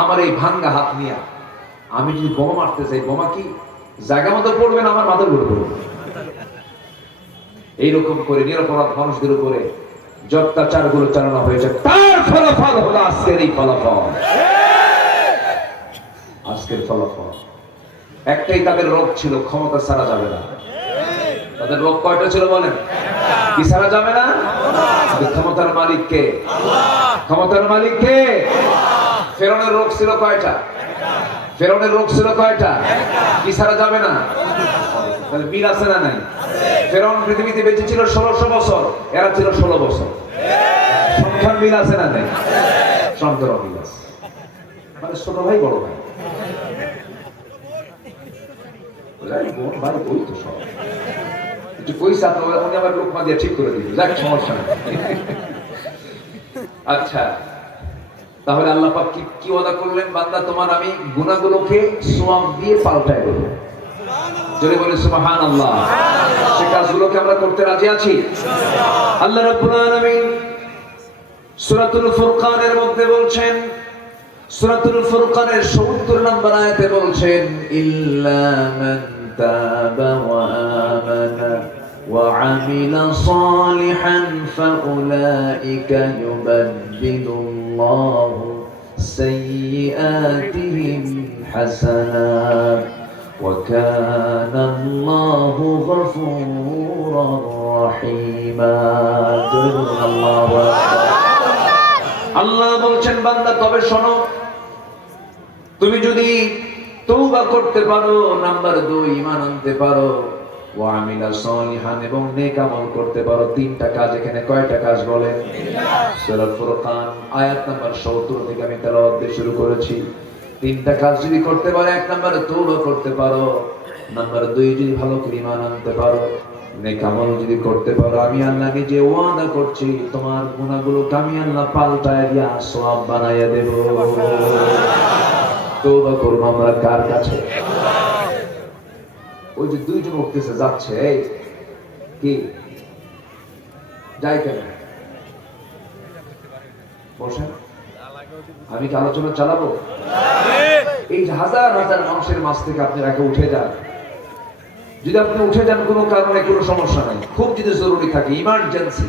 আমার এই ভাঙ্গা হাত নিয়ে আমি যদি বোমা মারতে চাই, বোমা কি জায়গা মতো পড়বে না আমার মাথার উপরে পড়বে? এইরকম করে নিরপরাধ মানুষদের উপরে যে অত্যাচার গুলো চালানো হয়েছে, তার ফলাফল হলো আজকের এই ফলাফল। আজকের ফলাফল একটাই, তাদের রোগ ছিল ক্ষমতা ছাড়া যাবে না। তাদের রোগ কয়টা ছিল বলেন? কি ছাড়া যাবে না? ক্ষমতার মালিক কে? ক্ষমতার মালিক কে? ফেরাউনের রোগ ছিল কয়টা? ফেরাউনের রোগ ছিল কয়টা? কি ছাড়া যাবে না? তাহলে মিল আছে না নাই? ফেরাউন পৃথিবীতে বেঁচে ছিল 1600 বছর, এরা ছিল 16 বছর। সংখ্যার মিল আছে না নাই? সংখ্যার মিল আছে, মানে ছোট ভাই বড় ভাই, ভাই বই তো সব একটু পয়সা তো উনি আবার লোকমা দিয়ে ঠিক করে দিল, যাক সমস্যা নেই। আচ্ছা, তাহলে আল্লাহ পাক কি ওয়াদা করলেন? বান্দা তোমার আমি গুনাহগুলোকে সওয়াব দিয়ে পাল্টায় দেব। জোরে বলে সুবহানাল্লাহ। সে কাজগুলোকে আমরা করতে রাজি আছি ইনশাআল্লাহ। আল্লাহ রাব্বুল আলামিন সূরাতুল ফুরকানের মধ্যে বলছেন, সূরাতুল ফুরকানের ৭০ নম্বর আয়াতে বলছেন, ইল্লা মান তাবা ওয়া আমানা ওয়া আমিলা সালিহান ফাউলাইকা ইউবাদদিলুল্লাহু সাইয়্যাতিহিম হাসানাত ওয়া কানা আল্লাহু গফুরার রহিমা। আল্লাহু আকবার। আল্লাহ বলছেন বান্দা তবে শোনো, তুমি যদি তওবা করতে পারো, নাম্বার 2 ঈমান আনতে পারো, ওয়া আমিলা সালিহান এবং নেক আমল করতে পারো। 3টা কাজ। এখানে কয়টা কাজ বলেন? সূরা ফুরকান আয়াত নাম্বার ৭০ থেকে আমি তেলাওয়াত দিয়ে শুরু করেছি। 3টা কাজ যদি করতে পারো, 1 নম্বরে তওবা করতে পারো, নাম্বার 2 যদি ভালো করে ঈমান আনতে পারো, নেক আমল যদি করতে পারো, আমি আল্লাহ নিজে ওয়াদা করছি তোমার গুনাহগুলোকে আমি আল্লাহ পাল্টায় দিয়া সওয়াব বানাইয়া দেব। তওবা করব আমরা কার কাছে? ওই যে 2 জন উঠতেছে যাচ্ছে, এই কি যাই কেন বসেন, আমি কি আলোচনা চালাবো? এই হাজার হাজার মানুষের মাঝ থেকে আপনি একা উঠে যান। যদি আপনি উঠে যান কোনো কারণে, কোনো সমস্যা নাই, খুব যদি জরুরি থাকে, ইমার্জেন্সি,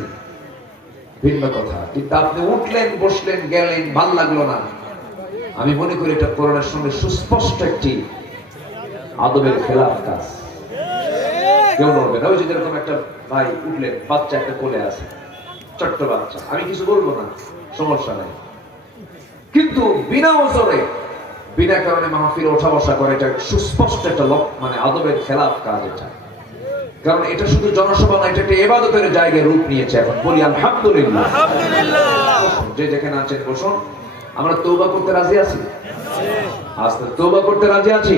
ভিন্ন কথা। কিন্তু আপনি উঠলেন, বসলেন, গেলেন, ভাল লাগলো না, আমি মনে করি এটা কোরআনের সঙ্গে সুস্পষ্ট একটি আদবের খেলাফ কাজ। কেউ নড়বে না। ওই যে যেরকম একটা ভাই উঠলেন, বাচ্চা একটা কোলে আছে, ছোট্ট বাচ্চা, আমি কিছু বলবো না, সমস্যা নাই, কিন্তু বিনা ওজরে বিনা কারণে মাহফিলে ওঠা বসা করে, এটা সুস্পষ্ট একটা মানে আদবের খেলাফ কাজ এটা। কারণ এটা শুধু জনসভা না, এটা একটা ইবাদতের জায়গায় রূপ নিয়েছে। এখন বলি আলহামদুলিল্লাহ। যে যেখানে আছেন বসুন, আমরা তওবা করতে রাজি আছি? আস্তে তওবা করতে রাজি আছি?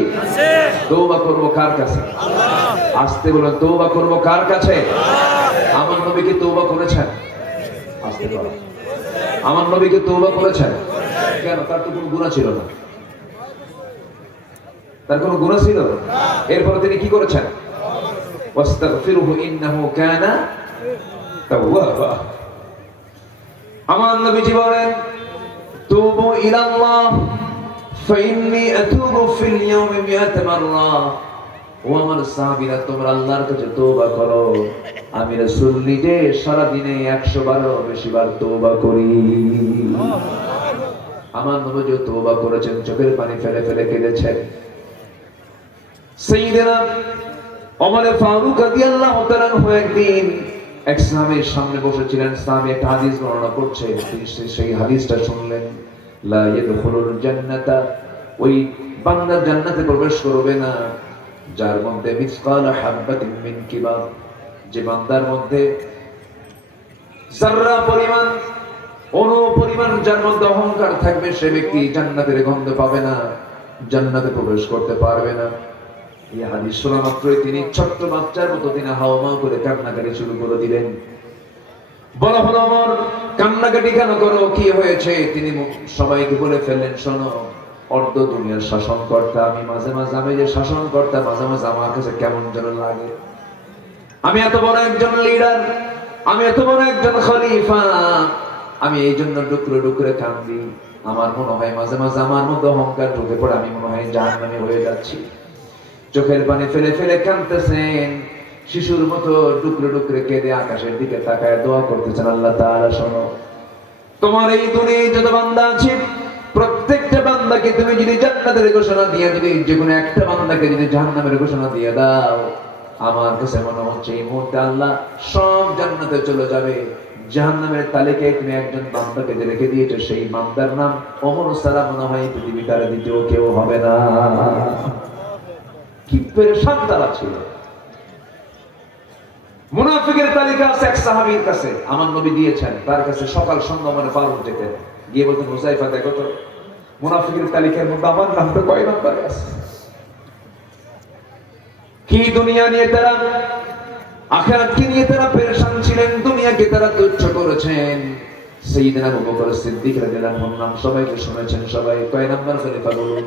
তওবা করব কার কাছে? আস্তে বলেন, তওবা করব কার কাছে? আমার নবী কি তওবা করেছেন? আস্তে বলেন, আমার নবী কি তওবা করেছেন? কেন? তার তো কোনো গুনাহ ছিল না। তার কোনো গুনাহ ছিল না। এরপর তিনি কি করেছেন? ওয়াস্তাগফিরুহু ইন্নাহু কানা তাওয়াবা। আমার নবীজি বলেন, তুবু ইলাল্লাহ ফাইন্নী আতুবু ফিল ইয়াউমি মিআত মাররা। ও আমার সাহাবীরা, তোমরা আল্লাহর কাছে তওবা করো, আমি রাসূল নিজে সারা দিনে 100 বারও বেশি বার তওবা করি। আমার নবী তওবা করেছেন, চোখের পানি ফেলে ফেলে কেঁদেছেন। সাইয়্যিদনা ওমর ফারুক রাদিয়াল্লাহু তাআলা একদিন এক সাহাবীর সামনে বসেছিলেন। সাহাবী একটা হাদিস বর্ণনা করছে, তিনি সেই হাদিসটা শুনলেন। লা ইয়াদখুলুল জান্নাতা, ওই বান্দা জান্নাতে প্রবেশ করবে না যার মধ্যে মিসকাল হাববাতিন মিন কিবার, যে বান্দার মধ্যে যাররা পরিমাণ, অনু পরিমাণ যার মধ্যে অহংকার থাকবে, সে ব্যক্তি জান্নাতের গন্ধ পাবে না, জান্নাতে প্রবেশ করতে পারবে না। এই হাদিস শোনা মাত্রই তিনি ছোট্ট বাচ্চার মতো তিনি হাওমাও করে কান্নাকাটি শুরু করে দিলেন। বলা হলো, আমার কান্নাকাটি কেন করো, কি হয়েছে? তিনি সবাইকে বলে ফেললেন, শোনো, অর্ধ দুনিয়ার শাসনকর্তা আমি, মাঝে মাঝে আমি যে শাসনকর্তা, মাঝে মাঝে আমার কাছে কেমন যেন লাগে। আমি এত বড় একজন লিডার, আমি এত বড় একজন খলিফা, আমি এই জন্য ডুকরে ডুকরে কান্দি। আমার মনে হয় মাঝে মাঝে আমার মধ্যে অহংকার ঢুকে পড়ে, আমি মনে হয় জাহান্নামী হয়ে যাচ্ছি। চোখের পানি ফেলে ফেলে কাঁদতেছেন, শিশুর মতো ডুকরে ডুকরে কেঁদে আকাশের দিকে তাকায় দোয়া করতেছেন, আল্লাহ তাআলা শোনো, তোমার এই দুনিয়ায় যত বান্দা আছে প্রত্যেকটা বান্দাকে তুমি যদি জান্নাতের ঘোষণা দিয়ে, যদি যে কোনো একটা বান্দাকে যদি জাহান্নামের ঘোষণা দিয়ে দাও, আমার কাছে মনে হচ্ছে এই মুহূর্তে আল্লাহ সব জান্নাতে চলে যাবে। জাহান্নামের তালিকায় তুমি একজন বান্দাকে যে রেখে দিয়েছো, সেই বান্দার নাম ওমর ছাড়া মনে হয় পৃথিবীর আর দ্বিতীয় কেউ হবে না। কি পেরেশান তারা ছিল। মুনাফিকের তালিকা আছে এক সাহাবীর কাছে, আমার নবী দিয়েছেন, তার কাছে সকাল সন্ধ্যা মানে ফারুক যেতেন, গিয়ে বলতেন, হুযায়ফা দেখো তো মুনাফিকের তালিকার মধ্যে আমার নামটা কয় নম্বরে আছে। কি দুনিয়া নিয়ে তারা, আখিরাতকে নিয়ে তারা পেরেশান ছিলেন, দুনিয়াকে তারা তুচ্ছ করেছেন। সাইয়্যিদনা আবু বকর সিদ্দিক রাদিয়াল্লাহু আনহু নাম সবাই তো শুনেছেন, সবাই কয় নাম্বার খলিফা বলুন?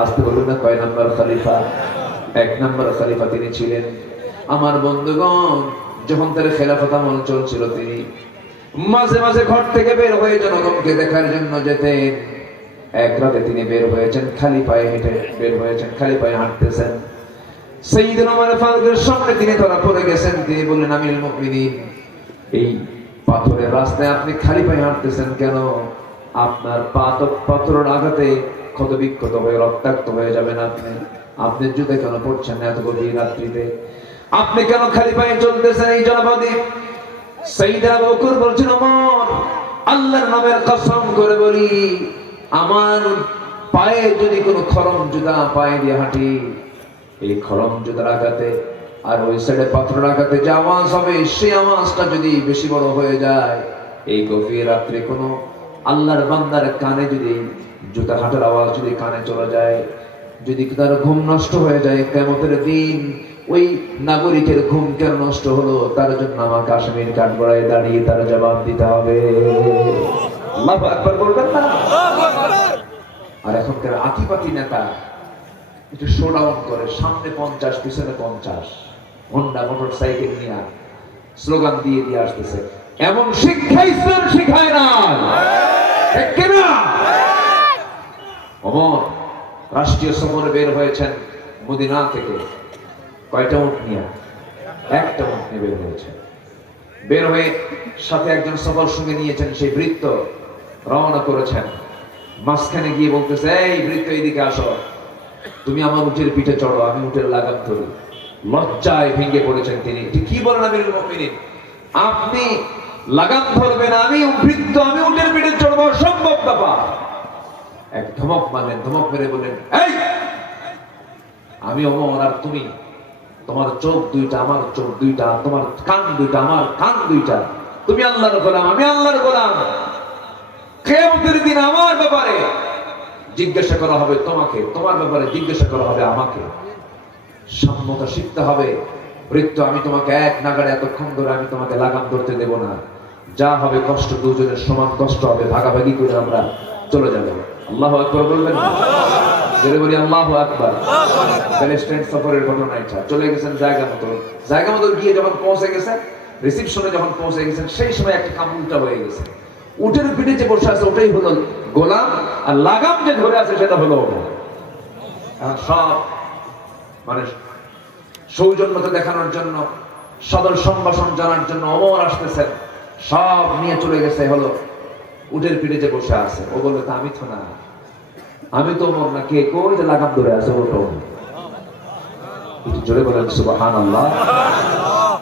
আজকে বলুন না, কয় নাম্বার খলিফা? 1 নাম্বার খলিফা তিনি ছিলেন। আমার বন্ধুগণ, যখন তার খেলাফত আমল চলছিল, তিনি মাঝে মাঝে ঘর থেকে বের হয়ে জনগণকে দেখার জন্য যেতেন। এক রাতে তিনি বের হয়েছেন, খালি পায়ে হেঁটে বের হয়েছেন, খালি পায়ে হাঁটতেছেন। সাইয়্যিদনা ওমর ফারুকের সামনে তিনি ধরা পড়ে গেছেন। তিনি বললেন, আমিরুল মুমিনিন, এই পাথরের রাস্তায় আপনি খালি পায়ে হাঁটতেছেন কেন? আপনার পা তো পাথরের আঘাতে ক্ষত বিক্ষত হয়ে রক্তাক্ত হয়ে যাবেন। আপনি জুতা কেন পড়ছেন এত গভীর রাত্রিতে? আপনি কেন খালি পায়ে চলতেছেন এই জনপদে? সাইয়্যিদনা আবু বকর বলছেন, ওমর, আল্লাহর নামের কসম করে বলি, আমার পায়ে যদি কোনো খরম জুতা পায়ে দিয়ে হাঁটি, এই খরম জুতার আঘাতে আর ওই সাইডে পাথরের আঘাতে যে আওয়াজ হবে, সেই আওয়াজটা যদি বেশি বড় হয়ে যায়, এই গভীর রাত্রে কোনো আল্লাহর বান্দার কানে যদি জুতা হাঁটার আওয়াজ যদি কানে চলে যায়, যদি তার ঘুম নষ্ট হয়ে যায়, কিয়ামতের দিন ওই নাগরিকের ঘুম কেন নষ্ট হলো, তার জন্য আমাকে আসামির কাঠগড়ায় দাঁড়িয়ে তার জবাব দিতে হবে। আল্লাহু আকবার বলবেন না? আর এখনকার আতিপাতি নেতা একটু শোডাউন করে, সামনে 50 পিছনে 50, হোন্ডা মোটর সাইকেল নিয়ে স্লোগান দিয়ে দিয়ে আসতেছে। এমন শিক্ষা ইসলাম শিখায় না, ঠিক না? ওমর রাষ্ট্রীয় সফরে বের হয়েছেন মদিনা থেকে, কয়টা উট নিয়ে? একটা উট নিয়ে বের হয়েছেন। বের হয়ে সাথে একজন সফর সঙ্গে নিয়েছেন, সেই বৃত্ত রওনা করেছেন। মাঝখানে গিয়ে বলতেছে, এই বৃত্ত এইদিকে আসো, তুমি আমার উটের পিঠে চড়ো, আমি উটের লাগাম ধরি। লজ্জায় ভেঙে পড়েছেন তিনি। কি বলেন আমিরুল মুমিনিন, আপনি লাগাম ধরবেন, আমি বৃত্ত, আমি উটের পিঠে চড়বো, অসম্ভব ব্যাপার। এক ধমক মারলেন, ধমক মেরে বললেন, এই আমি ওমর আর তুমি, তোমার চোখ দুইটা আমার চোখ দুইটা, তোমার কান দুইটা আমার কান দুইটা, তুমি আল্লাহর গোলাম, আমি আল্লাহর গোলাম। কিয়ামতের দিন আমার ব্যাপারে জিজ্ঞাসা করা হবে তোমাকে, তোমার ব্যাপারে জিজ্ঞাসা করা হবে আমাকে। সাম্যতা শিখতে হবে। বৃত্ত, আমি তোমাকে এক নাগাড়ে এতক্ষণ ধরে আমি তোমাকে লাগাম ধরতে দেব না। যা হবে কষ্ট দুজনের সমান কষ্ট হবে, ভাগাভাগি করে আমরা চলে যাব। আল্লাহু আকবার বলবেন না? জোরে বলি আল্লাহু আকবার। প্যালেস্টাইন সফরের ঘটনা এটা। চলে গেছেন জায়গা মতো গিয়ে যখন পৌঁছে গেছেন, রিসিপশনে যখন পৌঁছে গেছেন, সেই সময় একটা কাম উল্টা হয়ে গেছে। উটের পিঠে যে বসে আছে ওটাই হলো গোলাম, আর লাগাম যে ধরে আছে সেটা হলো সব মানে সৌজন্যতা দেখানোর জন্য, সদর সম্ভাষণ জানার জন্য অমর আসতেছেন, সব নিয়ে চলে গেছে হলো উটের পিঠে যে বসে আছে। ও বললো তা আমি তো না, আমি তো অমর না। কে কই যে লাগাম ধরে আছে ওটা? একটু জোরে বলেন সুবহানাল্লাহ।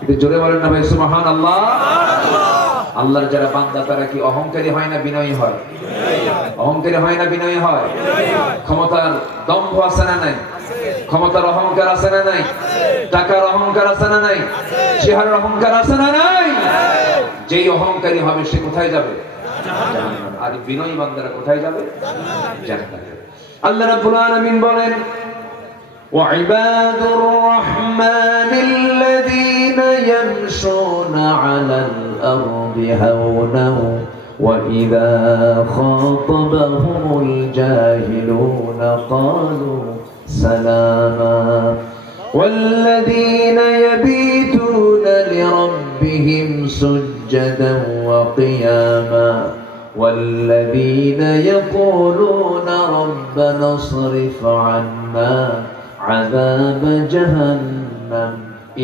একটু জোরে বলেন না ভাই সুবহানাল্লাহ। আল্লাহর যারা বান্দা তারা কি অহংকারী হয় না বিনয়ী হয়? অহংকারী হয় না বিনয়ী হয়? ক্ষমতার দম্ভ আছে না নাই? ক্ষমতার অহংকার আছে না নাই? টাকার অহংকার আছে না নাই? চেহারার অহংকার আছে না নাই? যেই অহংকারী হবে সে কোথায় যাবে? জাহান্নাম। আর বিনয়ী বান্দারা কোথায় যাবে? জান্নাতে। আল্লাহ রাব্বুল আলামিন বলেন, وعباد الرحمن الذين يمشون على الأرض هونا وإذا خاطبهم الجاهلون قالوا سلاما والذين يبيتون لربهم سجدا وقياما والذين يقولون ربنا اصرف عنا عذاب جهنم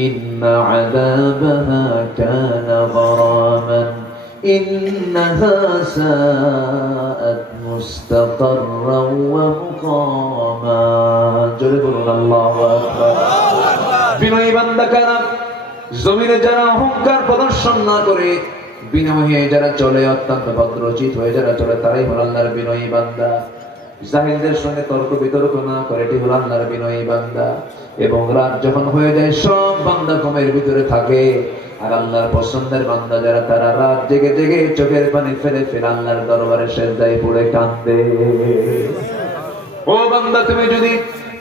إن عذابها كان غراما إنها ساءت مستقرا ومقاما جل الله أكبر বিনয়ী বান্দা কারা? জমিনে যারা অহংকার প্রদর্শন না করে বিনয়ী হয়ে যারা চলে, অত্যন্ত ভদ্রচিত হয়ে যারা চলে, তারাই হলো আল্লাহর বিনয়ী বান্দা। জাহিলদের সঙ্গে তর্ক বিতর্ক না করে, এটি হলো আল্লাহর বিনয়ী বান্দা। এবং রাত যখন হয়ে যায় সব বান্দা ঘুমের ভিতরে থাকে, আর আল্লাহর পছন্দের বান্দা যারা তারা রাত জেগে জেগে চোখের পানি ফেলে ফেলে আল্লাহর দরবারে সেজদায় পড়ে কাঁদে। ও বান্দা, তুমি যদি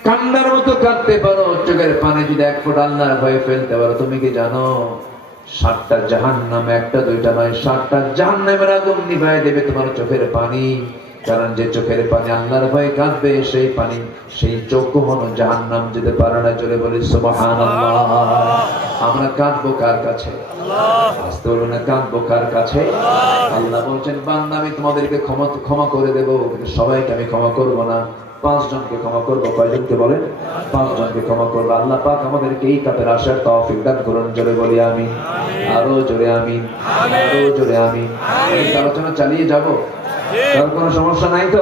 কান্নার মতো কাঁদতে পারো, চোখের পানি যদি এক ফোঁটা আল্লাহর ভয়ে ফেলতে পারো, তুমি কি জানো 7টা জাহান্নাম, একটা দুইটা নয়, 7টা জাহান্নামের আগুন নিভায় দেবে তোমার চোখের পানি। কারণ যে চোখের পানি আল্লাহর ভয়ে কাঁদবে, সেই পানি, সেই চোখ কখনো জাহান্নাম যেতে পারে না। জোরে বলি সুবহানাল্লাহ। আমরা কাঁদবো কার কাছে? আস্তে বলো না, কাঁদবো কার কাছে? আল্লাহ বলছেন, বান্দা আমি তোমাদেরকে ক্ষমা করে দেবো, কিন্তু সবাইকে আমি ক্ষমা করবো না। 5 জনকে ক্ষমা করবো। কয়জনকে বলেন? 5 জনকে ক্ষমা করবো। আল্লাহ পাক আমাদেরকে এই কাপের আশার তৌফিক দান করুন। জোরে বলি আমিন। আরো জোরে আমিন। আরো জোরে আমিন। আলোচনা চালিয়ে যাবো, তার কোনো সমস্যা নাই তো?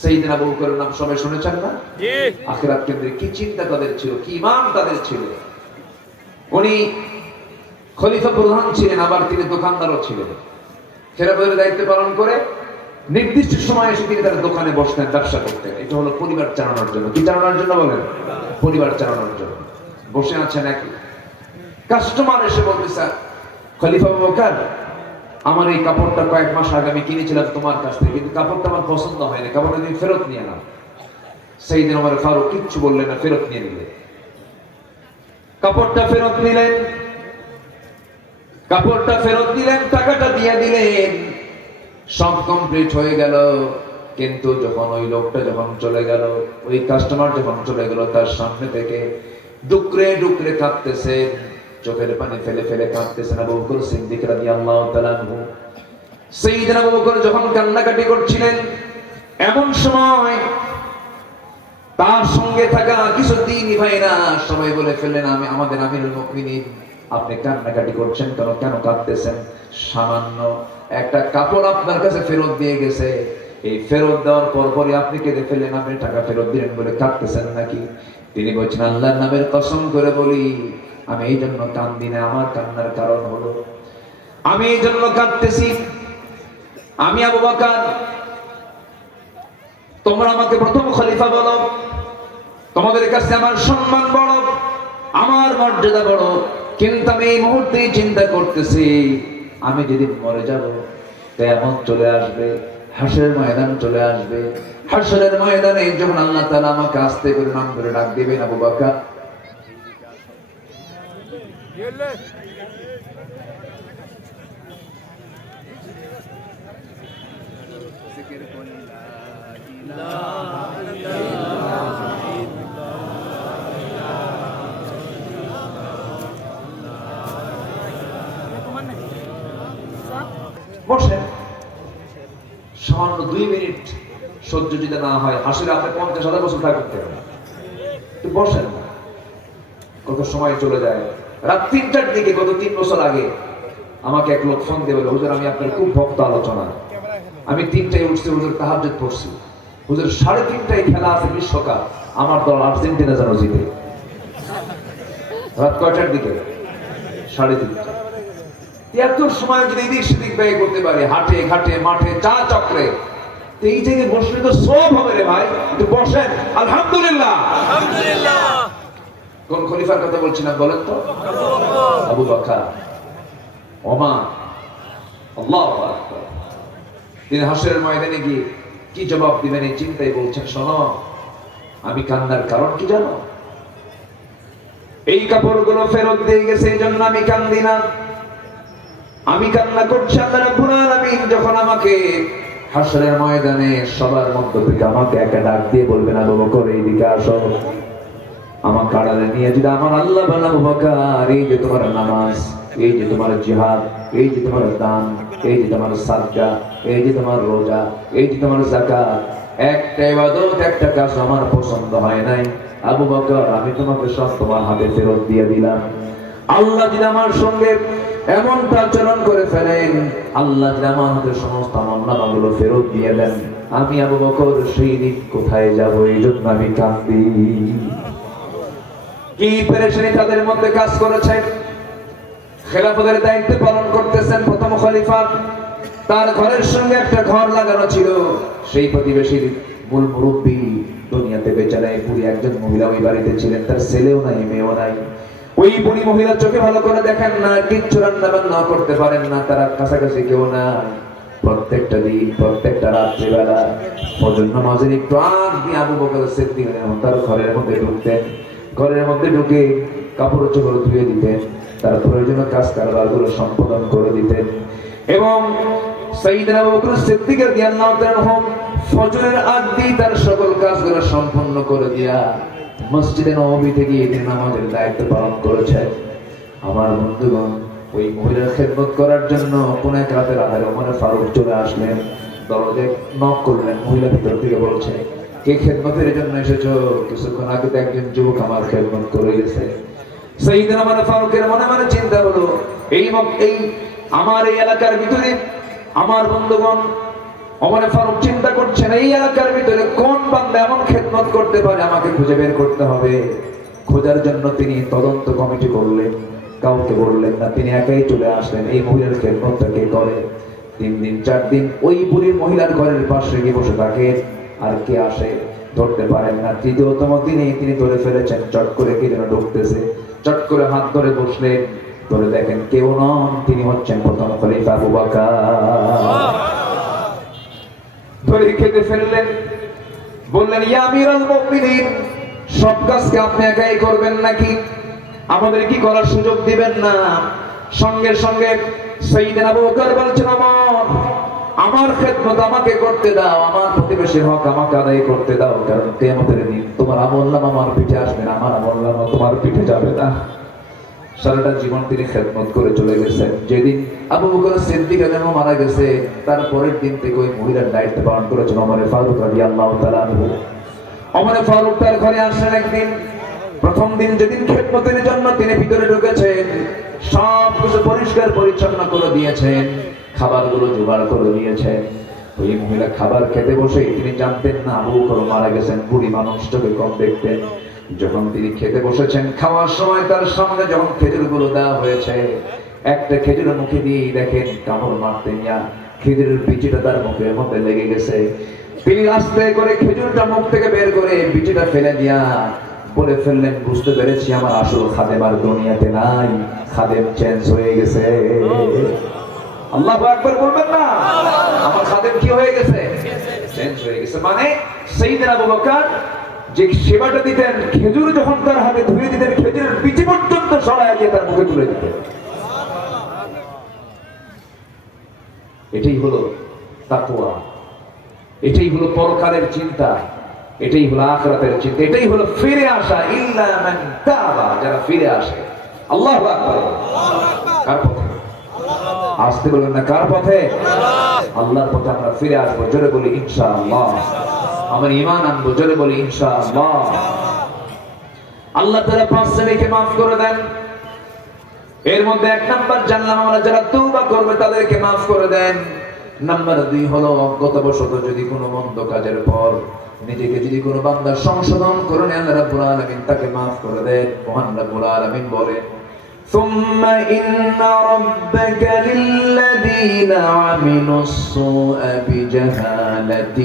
সাইয়েদনা আবু বকরের নাম সবাই শুনেছেন না? আখিরাত কেন্দ্রে কি চিন্তা তাদের ছিল, কি ঈমান তাদের ছিল। উনি খলিফা প্রধান ছিলেন, আবার তিনি দোকানদারও ছিলেন। খেলাফতের দায়িত্ব পালন করে নির্দিষ্ট সময় এসে তিনি তার দোকানে বসতেন, ব্যবসা করতেন। এটা হলো পরিবার চালানোর জন্য। কি চালানোর জন্য বলেন? পরিবার চালানোর জন্য। বসে আছেন, এক কাস্টমার এসে বলতেছে, খলিফা আবু বকর, আমার এই কাপড়টা কয়েক মাস আগে আমি কিনেছিলাম তোমার কাছ থেকে, কিন্তু কাপড়টা আমার পছন্দ হয়নি, কাপড়টা তুমি ফেরত নিয়ে নাও। সাইয়েদনা ওমর ফারুক কিচ্ছু বললেন না, ফেরত নিয়ে নিলেন। কাপড়টা ফেরত নিলেন, কাপড়টা ফেরত দিলেন, টাকাটা দিয়ে দিলেন, সব কমপ্লিট হয়ে গেল। কিন্তু যখন ওই লোকটা যখন চলে গেল, ওই কাস্টমার যখন চলে গেল, তার সামনে থেকে ডুকরে ডুকরে কাঁদতেছে, চোখের পানি ফেলে ফেলে কাঁদতেছেন আবু বকর সিদ্দিক রাদিয়াল্লাহু তাআলা আনহু। সাইয়েদনা আবু বকর যখন কান্নাকাটি করছিলেন, এমন সময় তার সঙ্গে থাকা কিছু দ্বীনী ভাইরা সবাই বলে ফেললেন, আমাদের আমিরুল মুমিনিন, আপনি কান্নাকাটি করছেন কেন? কেন কাঁদতেছেন? সামান্য একটা কাপড় আপনার কাছে ফেরত দিয়ে গেছে, এই ফেরত দেওয়ার পরপরই আপনি কেঁদে ফেললেন, আপনি টাকা ফেরত দিলেন বলে কাঁদতেছেন নাকি? তিনি বলছেন, আল্লাহর নামের কসম করে বলি, আমি এই জন্য কান্দি না, আমার কান্নার কারণ হলো আমি এই জন্য কাঁদতেছি, আমি আবু বকর, তোমরা আমাকে প্রথম খলিফা বলো, তোমাদের কাছে আমার সম্মান বড়, আমার মর্যাদা বড়, কিন্তু আমি এই মুহূর্তেই চিন্তা করতেছি, আমি যেদিন মরে যাব কিয়ামত চলে আসবে, হাসরের ময়দান চলে আসবে। হাসরের ময়দানে যখন আল্লাহ তাআলা আমাকে আস্তে করে নাম ধরে ডাক দিবেন, আবু বকর, বসেন। সামান্য 2 মিনিট সহ্য যদি না হয়, হাসিলে আপনি 50,000 বছর থাকতে হবে। বসেন না, কত সময় চলে যায়। রাত 3টার দিকে গত 3 বছর আগে আমাকে এক লোক ফোন দিয়ে বলে, হুজুর আমি আপনার খুব ভক্ত আলোচনা, আমি 3টায় উঠছি হুজুর, তাহাজ্জুদ পড়ছি হুজুর, 3:30টায় খেলা আছে বিশ্বকাপ, আমার দল আর্জেন্টিনা যেন জিতে। রাত কয়টার দিকে? 3:30। এত সময় যদি এদিক সেদিক ব্যয় করতে পারে, হাটে ঘাটে মাঠে চা চক্রে, এই জায়গায় বসলে তো সব হবে রে ভাই। একটু বসেন। আলহামদুলিল্লাহ। কোন খলিফার কথা বলছিলাম বলেন তো? আবু বকর। ওমর। আল্লাহু আকবার। তিনি হাসরের ময়দানে গিয়ে কি জবাব দিবেন এই চিন্তায় বলছেন, শোনো, আমি কান্নার কারণ কি জানো? এই কাপড়গুলো ফেরত দিয়ে গেছে, এই জন্য আমি কান্দি না। আমি কান্না করছি আল্লাহ রাব্বুল আলামিন যখন আমাকে হাসরের ময়দানে সবার মধ্য থেকে আমাকে একা ডাক দিয়ে বলবেন, আবু বকর এইদিকে আসো। আমার কাড়ালে নিয়ে যদি আমার আল্লাহ বলেন, আবু বকর এই যে তোমার নামাজ, এই যে তোমার জিহাদ, এই যে তোমার দান, এই যে তোমার সাদকা, এই যে তোমার রোজা, এই যে তোমার যাকাত, একটা ইবাদত একটা কাজ আমার পছন্দ হয় নাই, আবু বকর আমি তোমাকে সব তোমার হাতে ফেরত দিয়ে দিলাম। আল্লাহ যদি আমার সঙ্গে এমন আচরণ করে ফেলেন, আল্লাহ যদি আমার হাতে সমস্ত আমলনামাগুলো ফেরত দিয়ে দেন, আমি আবু বকর সেই দিন কোথায় যাব? এই জন্য আমি কাঁদি। কি পেরেশানি তাদের মধ্যে কাজ করেছে। খেলাফতের দায়িত্ব পালন করতেছেন প্রথম খলিফা, তার ঘরের সঙ্গে একটা ঘর লাগানো ছিল। সেই প্রতিবেশীর মূল মুরব্বী দুনিয়াতে বেচারায় বুড়ি একজন মহিলা ওই বাড়িতে ছিলেন, তার ছেলেও নাই মেয়েও নাই। ওই বুড়ি মহিলা চোখে ভালো করে দেখেন না, কিচ্ছু রান্না বান্না করতে পারেন না, তারা কাছাকাছি কেউ না। প্রত্যেকটা দিন প্রত্যেকটা রাত্রিবেলা ফজর নামাজের একটু আগ দিয়ে আবু বকর সিদ্দিক তার ঘরের মধ্যে ঢুকতেন। ঘরের মধ্যে ঢুকে কাপড় চোপড় ধুয়ে দিতেন, তার প্রয়োজনীয় কাজ কারবারগুলো সম্পাদন করে দিতেন। এবং সাইয়েদনা আবু বকর সিদ্দিক রাদিয়াল্লাহু তাআলা ফজরের আগ দিয়ে তার সকল কাজগুলো সম্পন্ন করে দিয়া মসজিদে নববী থেকে ঈদের নামাজের দায়িত্ব পালন করেছে। আমার বন্ধুগণ, ওই মহিলার খেদমত করার জন্য কোন এক রাতের আধারে ওমর ফারুক চলে আসলেন, দরজায় নক করলেন। মহিলা ভিতর থেকে বলছে, কে খেদমতের জন্য এসেছো? কিছুক্ষণ আগে তো একজন যুবক আমার খেদমত করে গেছে। সাইয়েদনা ওমর ফারুকের মনে মনে চিন্তা হলো, এই আমার এই এলাকার ভিতরে আমার বন্ধুগণ ওমর ফারুক চিন্তা করছেন, এই এলাকার ভিতরে কোন বান্দা এমন খেদমত করতে পারে, আমাকে খুঁজে বের করতে হবে। খোঁজার জন্য তিনি তদন্ত কমিটি করলেন, কাউকে বললেন না, তিনি একাই চলে আসলেন। এই মহিলার খেদমতটা কে করে? 3 দিন 4 দিন ওই বুড়ির মহিলার ঘরের পাশে গিয়ে বসে থাকে, আর কে আসে ধরতে পারেন না। 3য়তম দিনে তিনি ধরে ফেলেছেন, চট করে কে যেন ঢুকতেছে, চট করে হাত ধরে বসলেন। ধরে দেখেন কেউ নন, তিনি হচ্ছেন প্রথম খলিফা আবু বকর। ধরে খেতে ফেললেন, বললেন, ইয়া আমিরুল মুমিনিন, সব কাজকে আপনি একাই করবেন নাকি? আমাদের কি করার সুযোগ দিবেন না? সঙ্গে সঙ্গে সাইয়েদনা আবু বকর বলছেন, আমার খেদমত আমাকে করতে দাও, আমার প্রতিবেশীর হক আমাকে আদায় করতে দাও, কারণ কিয়ামতের দিন তোমার আমলনামা আমার পিঠে আসবে না, আমার আমলনামা তোমার পিঠে যাবে না। সারাটা জীবন তিনি খেদমত করে চলে গেছেন। যেদিন আবু বকর সিদ্দিক রাদিয়াল্লাহু মারা গেছে, তার পরের দিন থেকে ওই মহিলার দায়িত্ব পালন করেছেন ওমর ফারুক রাদিয়াল্লাহু তাআলা আনহু। ওমর ফারুক তার ঘরে আসলেন একদিন। প্রথম দিন যেদিন খেদমতের জন্য তিনি ভিতরে ঢুকেছেন, সব কিছু পরিষ্কার পরিচ্ছন্ন করে দিয়েছেন, খাবারগুলো জোগাড় করে দিয়েছেন। ওই মহিলা খাবার খেতে বসে তিনি জানতেন না আবু বকর মারা গেছেন, বুড়ি মানুষ, চোখে কম দেখতেন। যখন তিনি খেতে বসেছেন, খাওয়ার সময় তার সামনে যখন খেজুরগুলো দেওয়া হয়েছে, একটা খেজুরের মুখে দিয়ে দেখেন কামড় মারতেন না, খেজুরের বিচিটা তার মুখের মধ্যে লেগে গেছে। তিনি আস্তে করে খেজুরটা মুখ থেকে বের করে বিচিটা ফেলে দিয়া বলে ফেললেন, বুঝতে পেরেছি আমার আসল খাদেম আর দুনিয়াতে নাই, খাদেম চেঞ্জ হয়ে গেছে। আল্লাহু আকবার বলবেন না? আমার খাদেম কি হয়ে গেছে? চেঞ্জ হয়ে গেছে। মানে সাইয়েদনা আবু বকর যে সেবাটা দিতেন, খেজুর যখন তার হাতে ধুয়ে দিতেন, খেজুরের বিচি পর্যন্ত সরায় দিয়ে তার মুখে তুলে দিতেন। এটাই হলো তাকওয়া, এটাই হলো পরকালের চিন্তা, এটাই হলো আখিরাতের চিন্তা, এটাই হলো ফিরে আসা। ইল্লা মান তাবা, যারা ফিরে আসে। আল্লাহু আকবার। কার পথে? আসতে বলবেন না, কার পথে? আল্লাহর পথে আমরা ফিরে আসবো। জোরে বলি ইনশাআল্লাহ। আমার ঈমান আনবো, জোরে বলি ইনশাআল্লাহ। আল্লাহ তাআলা 5 শ্রেণীকে maaf করে দেন। এর মধ্যে 1 নাম্বার জানলাম আমরা, যারা তওবা করবে তাদেরকে maaf করে দেন। নাম্বার 2 হলো অজ্ঞতাবশত যদি কোনো মন্দ কাজের পর নিজেকে যদি কোনো বান্দা সংশোধন করে নেয়, আল্লাহ রাব্বুল আলামিন তাকে maaf করে দেন। মহান রাব্বুল আলামিন বলেন, ثم إن ربك للذين عملوا السوء بجهالة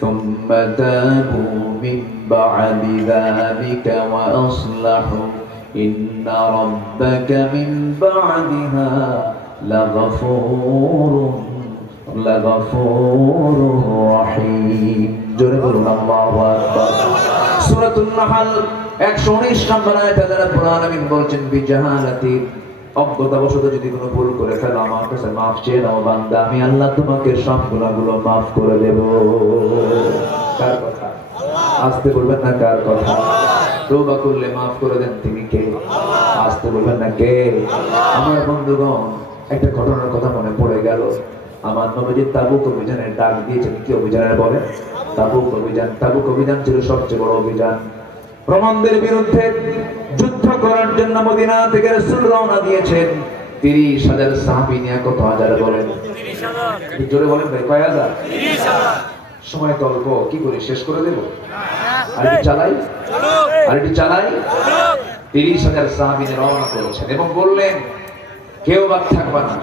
ثم تابوا من بعد ذلك وأصلحوا إن ربك من بعدها لغفور رحيم. জোরে বলুন আল্লাহু আকবার। সূরাতুন নাহল 119 নম্বর আয়াতে আল্লাহ রাব্বুল আলামিন বলছেন, বিজাহালাতি, অজ্ঞতাবশত যদি কোনো ভুল করে ফেলো আমার কাছে maaf চেয়ে নাও বান্দা, আমি আল্লাহ তোমাকে সব গুনাহগুলো maaf করে দেব। কার কথা? আসতে বলবেন না, কার কথা? তওবা করলে maaf করে দেন তিনি কে? আসতে বলবেন না, কে? আমার বন্ধুগণ, একটা ঘটনার কথা মনে পড়ে গেল। আমার নবীজি তাবুক অভিযানের ডাক দিয়েছেন। কি অভিযানের বলে? তাবুক অভিযান। তাবুক অভিযান ছিল সবচেয়ে বড় অভিযান। রোমানদের বিরুদ্ধে যুদ্ধ করার জন্য মদিনা থেকে রাসূল রওনা দিয়েছেন। 30,000 সাহাবী নিয়ে। কত হাজার বলেন? 30,000। জোরে বলেন ভাই, কয় হাজার? 30,000। সময় তো অল্প, কি করে শেষ করে দেব? আরেকটু চালাই, আরেকটু চালাই। 30,000 সাহাবী নিয়ে রওনা করেছেন এবং বললেন, কেউ বাদ থাকবে না,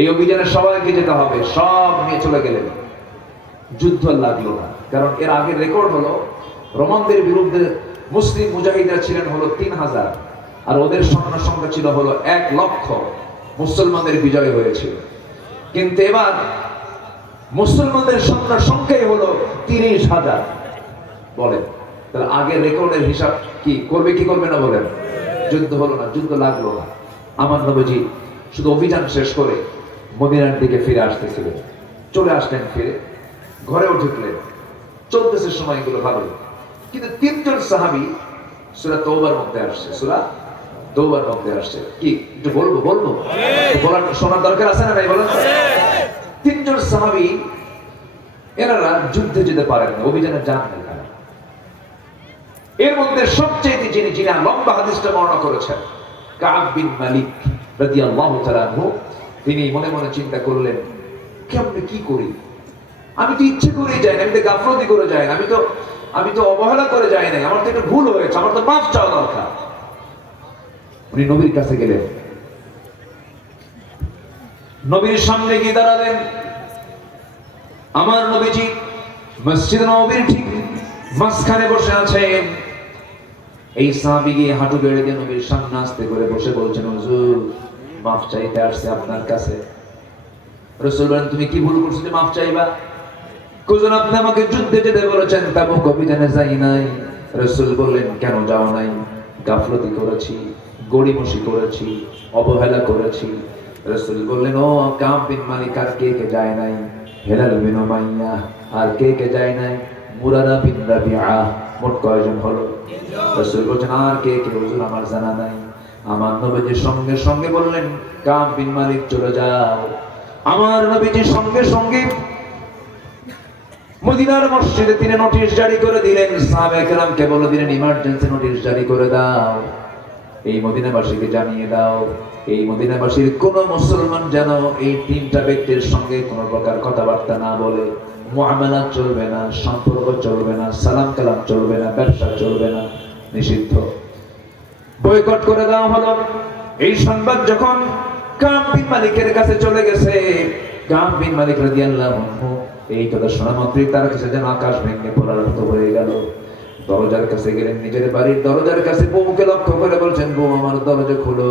এই অভিযানে সবাইকে যেতে হবে। সব নিয়ে চলে গেলেন। যুদ্ধ লাগলো না, কারণ এর আগের রেকর্ড হলো রোমানদের বিরুদ্ধে মুসলিম মুজাহিদরা ছিলেন হলো 3,000, আর ওদের সৈন্য সংখ্যা ছিল হলো 1,00,000। মুসলমানদের বিজয় হয়েছিল। কিন্তু এবার মুসলমানদের সৈন্য সংখ্যাই হলো 30,000। বলেন তাহলে আগের রেকর্ডের হিসাব কি করবে, কি করবে না? বলেন। যুদ্ধ হলো না, যুদ্ধ লাগলো না। আমার নবীজি শুধু অভিযান শেষ করে মদিনার দিকে ফিরে আসতেছিলেন। চলে আসলেন, ফিরে ঘরেও ঢুকলেন। চলতেছে সময়গুলো ভালো, কিন্তু 3 জন সাহাবী সূরা তওবার মধ্যে আসছে। সূরা তওবার মধ্যে আসছে। কি একটু বলবো? বলার শোনার দরকার আছে না? নাই বলেন। 3 জন সাহাবী, এনারা যুদ্ধে যেতে পারেন না, অভিযানে যান না। এর মধ্যে সবচেয়ে যিনি লম্বা হাদিসটা বর্ণনা করেছেন, কাব বিন মালিক রাদিয়াল্লাহু তাআলা আনহু। তিনি মনে মনে চিন্তা করলেন, কেমনে কি করি? আমি তো ইচ্ছে করে যাই না, আমি তো গাফলতি করে যাই না, আমি তো অবহেলা করে যাই না, আমার তো একটা ভুল হয়েছে, আমার তো মাফ চাওয়া দরকার। উনি নবীর কাছে গেলেন, নবীর সামনে গিয়ে দাঁড়ালেন। আমার নবীজি মসজিদ নববীর ঠিক মাঝখানে বসে আছেন। এই সাহাবী গিয়ে হাঁটু গেড়ে দিয়ে নবীর সামনে আস্তে করে বসে বলছেন, হুজুর মাফ চাইতে আসছে আপনার কাছে। রাসূল বলেন, তুমি কি ভুল করছো যে মাফ চাইবা? কুজন আপনি আমাকে যুদ্ধে যেতে বলেছেন, তাবুক অভিযানে যাই নাই। রাসূল বললেন, কেন যাও নাই? গাফলতি করেছি, গড়িমসি করেছি, অবহেলা করেছি। রাসূল বললেন, ও কাব বিন মালিক, আর কে কে যায় নাই? হেলাল বিন উমাইয়া, আর কে কে যায় নাই? মুরারা বিন রাবিআ। মোট কয়জন হলো? রাসূল বলেন, আর কে কে? হুজুর আমার জানা নাই। আমার নবীজি সঙ্গে সঙ্গে বললেন, কাব বিন মালিক চলে যাও। আমার নবীজি সঙ্গে সঙ্গে মদিনার মসজিদে তিনি নোটিশ জারি করে দিলেন। সাহাবায়ে কেরামকে বলে দিলেন, ইমার্জেন্সি নোটিশ জারি করে দাও, এই মদিনাবাসীকে জানিয়ে দাও, এই মদিনাবাসীর কোন মুসলমান যেন এই 3টা ব্যক্তির সঙ্গে কোনো প্রকার কথাবার্তা না বলে। মুআমালাত চলবে না, সম্পর্ক চলবে না, সালাম কালাম চলবে না, ব্যবসা চলবে না, নিষিদ্ধ। বয়কট করে দেওয়া হলো। এই সংবাদ যখন কাব বিন মালিকের কাছে চলে গেছে, কাব বিন মালিক রাদিয়াল্লাহু আনহু এই কথা শোনা মাত্রই তার কাছে যেন আকাশ ভেঙে পড়ার মতো হয়ে গেল। দরজার কাছে গেলেন, নিজের বাড়ির দরজার কাছে বউকে লক্ষ্য করে বলছেন, বউ আমার দরজা খুলো।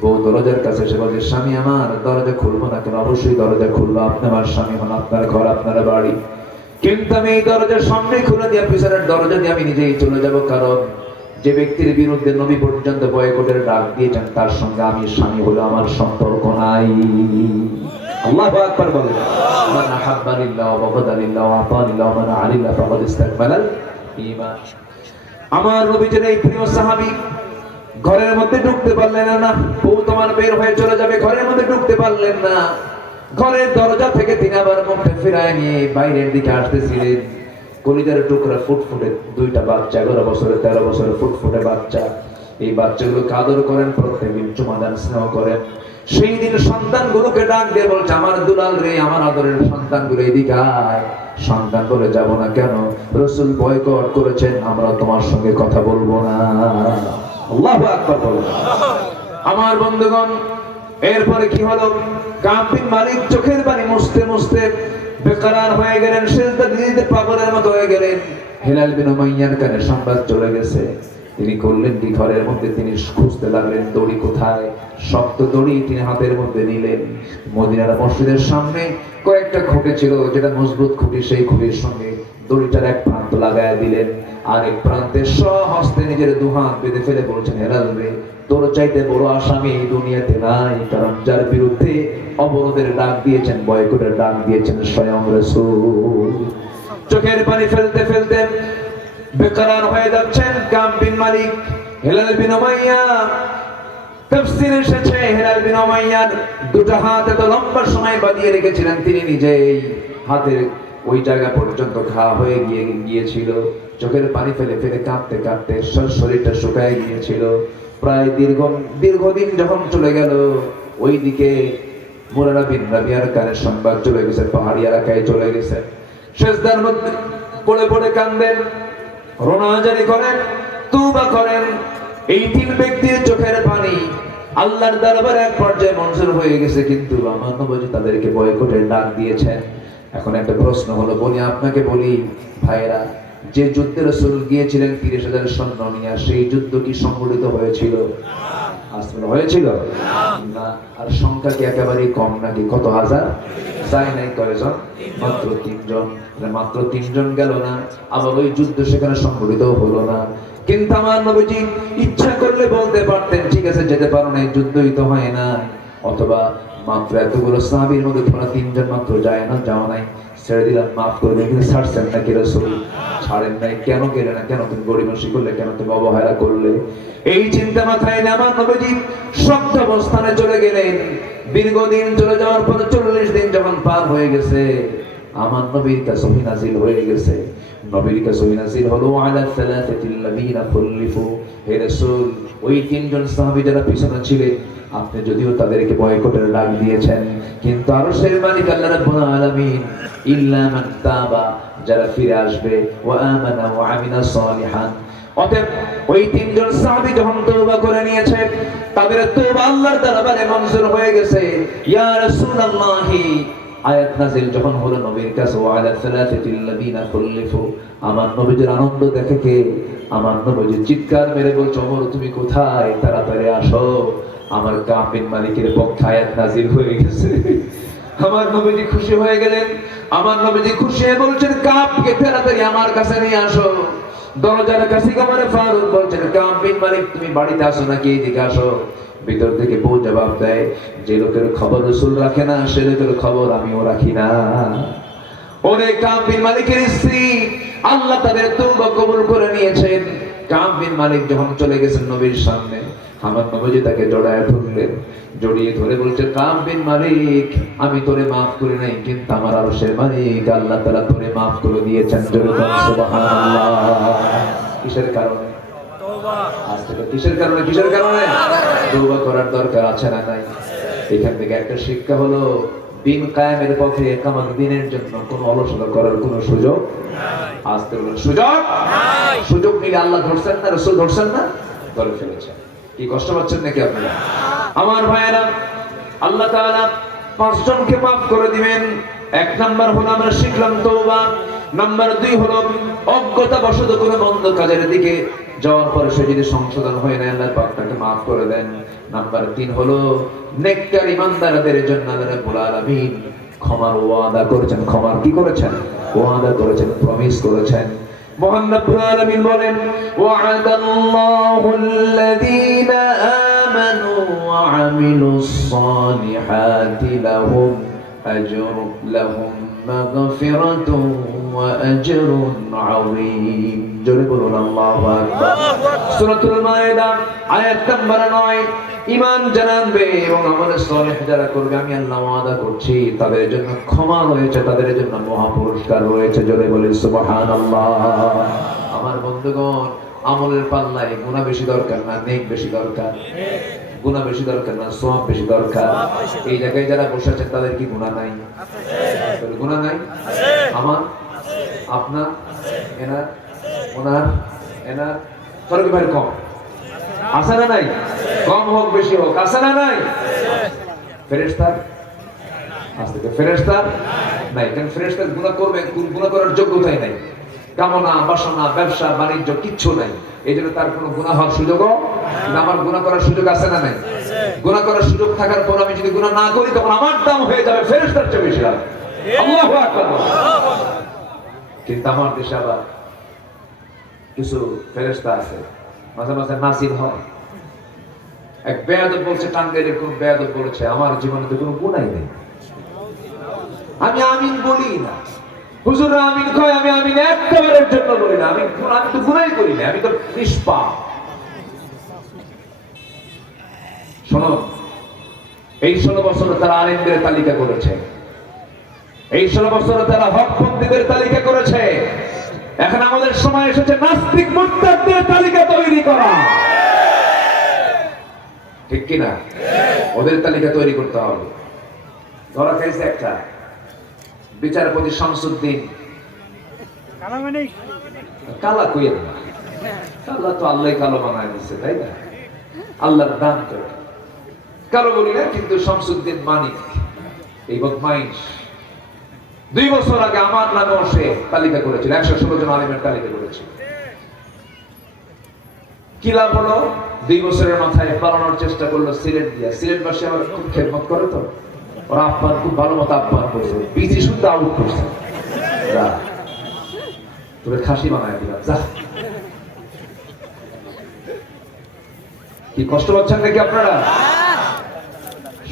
বউ দরজার কাছে এসে বলছে, স্বামী আমার, দরজা খুলবো না কেন? অবশ্যই দরজা খুলবো, আপনি আমার স্বামী হন, আপনার ঘর, আপনার বাড়ি। কিন্তু আমি এই দরজার সামনে খুলে দিয়ে পিছনের দরজা দিয়ে আমি নিজেই চলে যাব, কারণ যে ব্যক্তির বিরুদ্ধে নবী পর্যন্ত বয়কটের ডাক দিয়েছেন তার সঙ্গে আমি স্বামী হলে আমার সম্পর্ক নাই। আল্লাহু আকবার বলেন। মান আহাব্বা লিল্লাহ ওয়া বাগদা লিল্লাহ ওয়া আতা লিল্লাহ মান আলিল্লাহ ফাকাদ ইসতাকমালাল ঈমান। আমার নবীজির এই প্রিয় সাহাবী ঘরের মধ্যে ঢুকতে পারলেন না। বউ তোমার বের হয়ে চলে যাবে, ঘরের মধ্যে ঢুকতে পারলেন না। ঘরের দরজা থেকে তিনি আবার মুখটা ফিরায় নিয়ে বাইরের দিকে আসতেছিলেন। কলিজার টুকরা ফুটফুটে দুইটা বাচ্চা, 11 বছরের 13 বছরের ফুটফুটে বাচ্চা। এই বাচ্চাগুলোকে আদর করেন, প্রত্যেকদিন চুমা দেন, স্নেহ করেন। সেই দিন সন্তানগুলোকে ডাক দিয়ে বলছে, আমার দুলাল রে, আমার আদরের সন্তানগুলো এদিকে আয়। সন্তান বলে, যাব না কেন? রাসূল বয়কট করেছেন, আমরা তোমার সঙ্গে কথা বলবো না। আল্লাহু আকবার বলেন। আমার বন্ধুগণ, এরপরে কি হলো? কাব বিন মালিক চোখের পানি মুছতে মুছতে বেকরার হয়ে গেলেন, সিজদা দিতে পাগলের মতো হয়ে গেলেন। হিলাল বিন উমাইয়ার কানে সংবাদ চলে গেছে। তিনি করলেন কি? ঘরের মধ্যে তিনি খুঁজতে লাগলেন দড়ি কোথায়। শক্ত দড়ি তিনি হাতের মধ্যে নিলেন। মদিনার মসজিদের সামনে কয়েকটা খুঁটি ছিল, যেটা মজবুত খুঁটি, সেই খুঁটির সঙ্গে দড়িটার এক প্রান্ত লাগায় দিলেন। আর এক প্রান্তে স্বহস্তে নিজের দুহাত বেঁধে ফেলে বলছেন, হেলাল রে, তোর চাইতে বড় আসামি এই দুনিয়াতে নাই, কারণ যার বিরুদ্ধে অবরোধের ডাক দিয়েছেন, বয়কটের ডাক দিয়েছেন স্বয়ং রাসূল। চোখের পানি ফেলতে ফেলতে বেকরার হয়ে যাচ্ছেন কাব বিন মালিক। হিলাল বিন উমাইয়া, তাফসীরে এসেছে হিলাল বিন উমাইয়ার দুটো হাত এত লম্বা সময় বাঁধিয়ে রেখেছিলেন, তিনি নিজেই হাতের ওই জায়গা পর্যন্ত ঘা হয়ে গিয়েছিল। চোখের পানি ফেলে ফেলে কাঁদতে কাঁদতে শরীরটা শুকায় গিয়েছিল। প্রায় দীর্ঘদিন যখন চলে গেল, ওইদিকে মুরারা বিন রাবিয়ার কানে সংবাদ চলে গেছে, পাহাড়ি এলাকায় চলে গেছে। সেজদার মধ্যে পড়ে পড়ে কান্দেন, রোনাজারি করেন, তওবা করেন। এই তিন ব্যক্তির চোখের পানি আল্লাহর দরবারে এক পর্যায়ে মঞ্জুর হয়ে গেছে, কিন্তু আমার নবী তাদেরকে বয়কটের ডাক দিয়েছেন। এখন একটা প্রশ্ন হলো, আপনাকে বলি ভাইরা, যে যুদ্ধে রাসূল গিয়েছিলেন 30,000 সৈন্য নিয়ে, সেই যুদ্ধ কি সংগঠিত হয়েছিল? হয়েছিল না। আর সংখ্যা কি একেবারেই কম নাকি? কত হাজার? যায় নাই কয়জন? মাত্র 3 জন। মাত্র 3 জন গেল না, আবার ওই যুদ্ধ সেখানে সংগঠিত হলো না। কিন্তু আমার নবীজি ইচ্ছা করলে বলতে পারতেন, ঠিক আছে যেতে পারো না, এই যুদ্ধই তো হয় না। অথবা মাত্র এতগুলো সাহাবীর মধ্যে তোমরা 3 জন মাত্র যায় না, যাও নাই, ছেড়ে দিলাম, মাফ করে দিন। কিন্তু ছাড়ছেন নাকি রাসূল? ছাড়েন নাই। কেন গেলে না? কেন তুমি গরিবসী করলে? কেন তুমি অবহেলা করলে? এই চিন্তা মাথায় নিয়ে আমার নবীজি শক্ত অবস্থানে চলে গেলেন। দীর্ঘদিন চলে যাওয়ার পর 40 দিন যখন পার হয়ে গেছে, আমার নবীর কাছে ওহী নাযিল হয়ে গেছে। নবীর কাছে ওহী নাযিল হলো, আলা সালাসাতিল্লাযীনা খুল্লিফু, হে রাসূল, ওই 3 জন সাহাবী যারা পিছনে ছিলেন, আপনি যদিও তাদেরকে বয়কটের ডাক দিয়েছেন, কিন্তু আরশের মালিক আল্লাহ রাব্বুল আলামিন ইল্লা মান তাবা, যারা ফিরে আসবে, ওয়া আমানা ওয়া আমিলা সালিহান। অতএব ওই 3 জন সাহাবী যখন তওবা করে নিয়েছে, তাদের তওবা আল্লাহর দরবারে মঞ্জুর হয়ে গেছে। ইয়া রাসূলুল্লাহি আয়াত নাযিল যখন হলো নবীর কাছে, ওয়া আলা সালাসাতিল্লাযীনা খুল্লিফু, আমার নবীর আনন্দ দেখে কে? আমার নবী চিৎকার মেরে বলছে, ওমর তুমি কোথায়? তাড়াতাড়ি আসো, আমার কাব বিন মালিকের পক্ষে আয়াত নাযিল হয়ে গেছে। আমার নবীজি খুশি হয়ে গেলেন। আমার নবীজি খুশি হয়ে বলছেন, কাবকে তাড়াতাড়ি আমার কাছে নিয়ে আসো। দরজার কাছে ওমর ফারুক বলছেন, কাব বিন মালিক তুমি বাড়িতে আসো নাকি? এদিকে আসো। ভিতর থেকে বউ জবাব দেয়, যে লোকের খবর রাসূল রাখে না, সে লোকের খবর আমিও রাখি না। ওরে কাব বিন মালিকের স্ত্রী, আল্লাহ তাদের তওবা কবুল করে নিয়েছেন। কাব বিন মালিক যখন চলে গেছেন নবীর সামনে, আমার নবীজি তাকে জড়ায় ধরলেন। জড়িয়ে ধরে বলছে, কাব বিন মালিক, আমি তোরে মাফ করি নাই, কিন্তু আমার আরশের মালিক আল্লাহ তাআলা তোরে মাফ করে দিয়েছেন। জোরে বল সুবহানাল্লাহ। কিসের কারণে? তওবা। আজ থেকে কিসের কারণে? কিসের কারণে? তওবা করার দরকার আছে না নাই? এখান থেকে একটা শিক্ষা হলো, দিন কায়েমের পথে একামত দিনের জন্য কোনো অলসতা করার কোনো সুযোগ নাই। আজ থেকে সুযোগ নাই। সুযোগ নিলে আল্লাহ ধরছেন না, রাসূল ধরছেন না, ধরে ফেলেছেন। কি কষ্ট পাচ্ছেন নাকি আপনারা? আমার ভাইয়েরা, আল্লাহ তাআলা 5 জনকে মাফ করে দিবেন। 1 নাম্বার হলো আমরা শিখলাম তওবা। নাম্বার 2 হলো অজ্ঞতা বশত কোনো মন্দ কাজের দিকে যাওয়ার পরে সে যদি সংশোধন হয়ে নেয়, আল্লাহ পাক তাকে মাফ করে দেন। নাম্বার 3 হলো নেককার ইমানদারদের জন্য আল্লাহ রাব্বুল আলামিন ক্ষমার ওয়াদা করেছেন। ক্ষমার কি করেছেন? ওয়াদা করেছেন, প্রমিস করেছেন। মহান রব্বুল আলামিন বলেন, ওয়া'আদাল্লাহুল্লাযীনা আমানু ওয়া আমিলুস সালিহাতি লাহুম মাগফিরাতুন ওয়া আজরুন আযীম। জোরে বলুন আল্লাহু আকবার। সূরাতুল মায়েদা আয়াত নম্বর 9। ঈমান যারা আনবে এবং আমল সালেহ যারা করবে, আমি আল্লাহ ওয়াদা করছি তাদের জন্য ক্ষমা রয়েছে, তাদের জন্য মহা পুরস্কার রয়েছে। জোরে বলেন সুবহানাল্লাহ। আমার বন্ধুগণ, আমলের পাল্লায় গুনাহ বেশি দরকার না নেক বেশি দরকার? গুনাহ বেশি দরকার না সওয়াব বেশি দরকার? এই জায়গায় যারা বসে আছেন তাদের কি গুনাহ নাই? আছে। গুনাহ নাই? আছে। আমার, আপনার, এনার, ওনার, এনার ফরক ভাই কম আছে না নাই? কম হোক বেশি হোক আছে না নাই? ফেরেশতার আছে, ফেরেশতার নাই। কেন? ফেরেশতার গুনাহ করবে, গুনাহ করার যোগ্যতাই নাই। কামনা বাসনা ব্যবসা বাণিজ্য কিচ্ছু নাই, এই জন্য তার কোনো গুনাহ হওয়ার সুযোগও। আমার গুনাহ করার সুযোগ আছে না নাই? গুনাহ করার সুযোগ থাকার পর আমি যদি গুনাহ না করি, তখন আমার দাম হয়ে যাবে ফেরেশতার চেয়ে বেশি। আল্লাহু আকবার। কিন্তু আমার দেশে আবার কিছু ফেরেশতা আছে, মাঝে মাঝে নাসিব হয়। এক বেয়াদব বলছে, টাঙ্গাইলের কোন বেয়াদব বলেছে, আমার জীবনে তো কোনো গুনাহ নেই, আমি আমিন বলি না। হুজুর আমিন কয়, আমি আমিন একবারের জন্য বলি না। আমি তো গুনাহই করি না, আমি তো নিষ্পাপ। শোনো, এই 16 বছরে তারা আলেমদের তালিকা করেছে, এই 16 বছরে তারা হকপন্থীদের তালিকা করেছে। এখন আমাদের সময় এসেছে নাস্তিক মুরতাদদের তালিকা তৈরি করা, ঠিক কি না? ওদের তালিকা তৈরি করতে হবে। ধরা খাইছে একটা বিচারপতি শামসুদ্দিন, কালা কইয়ের না, কালা তো আল্লাহ কালো বানায় দিচ্ছে, তাই না? আল্লাহর দান তো কালো বলি না, কিন্তু শামসুদ্দিন মানিক এই বদমাইশ 2 বছর আগে আমার নামে সে তালিকা করেছিল, 116 জন আলেমের তালিকা করেছিল। কি লাভ হলো? 2 বছরের মাথায় পালানোর চেষ্টা করলো সিলেট দিয়া। সিলেটবাসী আমার খুব খেদমত করে, তো ওরা আপ্যায়ন খুব ভালো মতো আপ্যায়ন করছে, বিজি শুদ্ধ আউট করছে। তোরে খাসি বানায় দিলাম, যা। কি কষ্ট পাচ্ছেন নাকি আপনারা?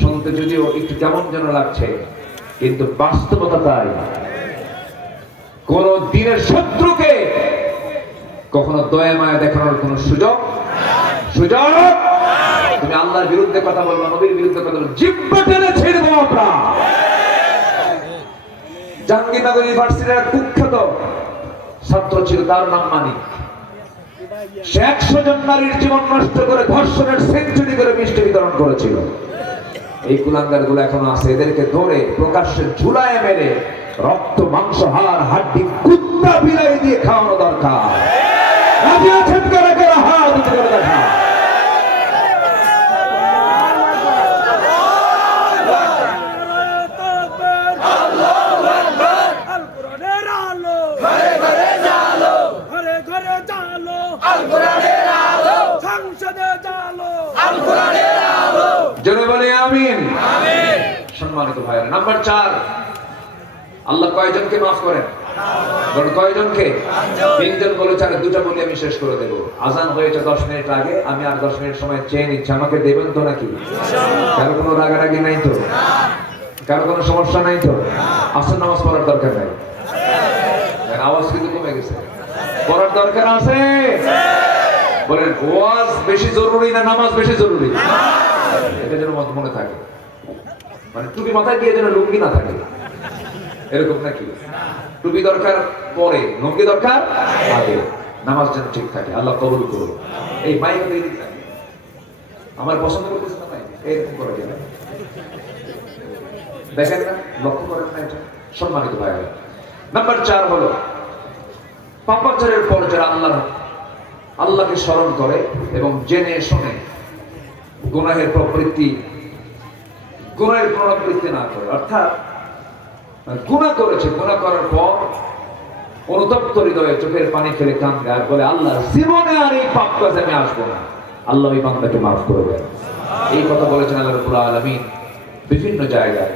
শুনতে যদিও একটু কেমন যেন লাগছে, কিন্তু বাস্তবতা তাই। কোন দিনের শত্রুকে কখনো দয়া মায়া দেখানোর কোন সুযোগ তুমি আল্লাহর বিরুদ্ধে কথা বলবা, নবীর বিরুদ্ধে কথা বলবা, জিহ্বা টেনে ছেড়ে দেবো আমরা। জাহাঙ্গীরনগর ইউনিভার্সিটির এক কুখ্যাত ছাত্র ছিল, তার নাম মানিক। সে 100 জন নারীর জীবন নষ্ট করে ধর্ষণের সেঞ্চুরি করে মিষ্টি বিতরণ করেছিল। এই কুলাঙ্গার গুলো এখনো আছে, এদেরকে ধরে প্রকাশ্যে ঝুলায় মেরে রক্ত মাংস হাড় হাড্ডি কুত্তা বিলাই দিয়ে খাওয়ানো দরকার। রাজি আছেন কারা কারা? হাত উঁচু করে দেখা। আমিন। সম্মানিত ভাইরা, নাম্বার 4, আল্লাহ কয়জনকে মাফ করেন? কয়জনকে? 3 জন বলেছে, আর 2টা বলি আমি শেষ করে দেব। আজান হয়েছে 10 মিনিট আগে, আমি আর 10 মিনিট সময় চেয়ে নিচ্ছি, আমাকে দেবেন তো নাকি? কারো কোনো রাগারাগি নাই তো? কারো কোনো সমস্যা নাই তো? আসর নামাজ পড়ার দরকার নাই? আওয়াজ কিন্তু কমে গেছে। পড়ার দরকার আছে? বলেন, ওয়াজ বেশি জরুরি না নামাজ বেশি জরুরি? এটা যেন মনে থাকে, মানে টুপি মাথায় দিয়ে যেন লুঙ্গি না থাকে, এরকম নাকি? টুপি দরকার পরে, লুঙ্গি দরকার আগে। নামাজ যেন ঠিক থাকে। আল্লাহ কবুল করুন। এই মাইক আমার পছন্দ করতেছে না, এরকম করে দিন, দেখেন না, লক্ষ্য করেন না এটা? সম্মানিত ভাইরা, নাম্বার 4 হলো পাপাচারের পর যারা আল্লাহকে স্মরণ করে এবং জেনে শুনে গুনাহের পুনরাবৃত্তি না করে। অর্থাৎ গুনাহ করেছে, গুনাহ করার পর অনুতপ্ত হৃদয়ে চোখের পানি ফেলে কাঁদে আর বলে, আল্লাহ জীবনে আর এই পাপ কাজে আমি আসবো না। আল্লাহ ওই বান্দাকে মাফ করবেন। এই কথা বলেছেন আল্লাহ রাব্বুল আলামিন বিভিন্ন জায়গায়,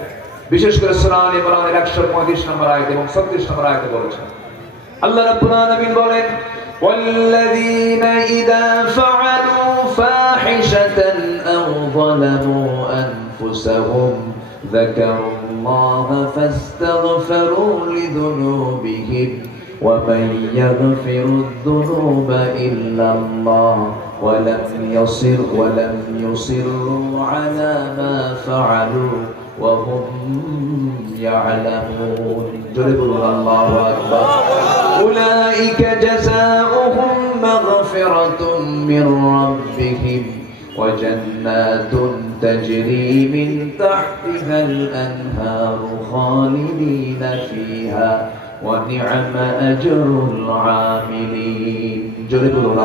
বিশেষ করে সূরা আলে ইমরানের 135 নম্বর আয়াত এবং 36 নম্বর আয়াতে বলেছেন। আল্লাহ রাব্বুল আলামিন বলেন, والذين إذا فعلوا فاحشة أو ظلموا أنفسهم ذكروا الله فاستغفروا لذنوبهم ومن يغفر الذنوب إلا الله ولم يصروا على ما فعلوا وهم يعلمون. الله أكبر. أولئك جزاؤهم مغفرة من ربهم وجنات تجري من تحتها الأنهار خالدين فيها ونعم أجر العاملين.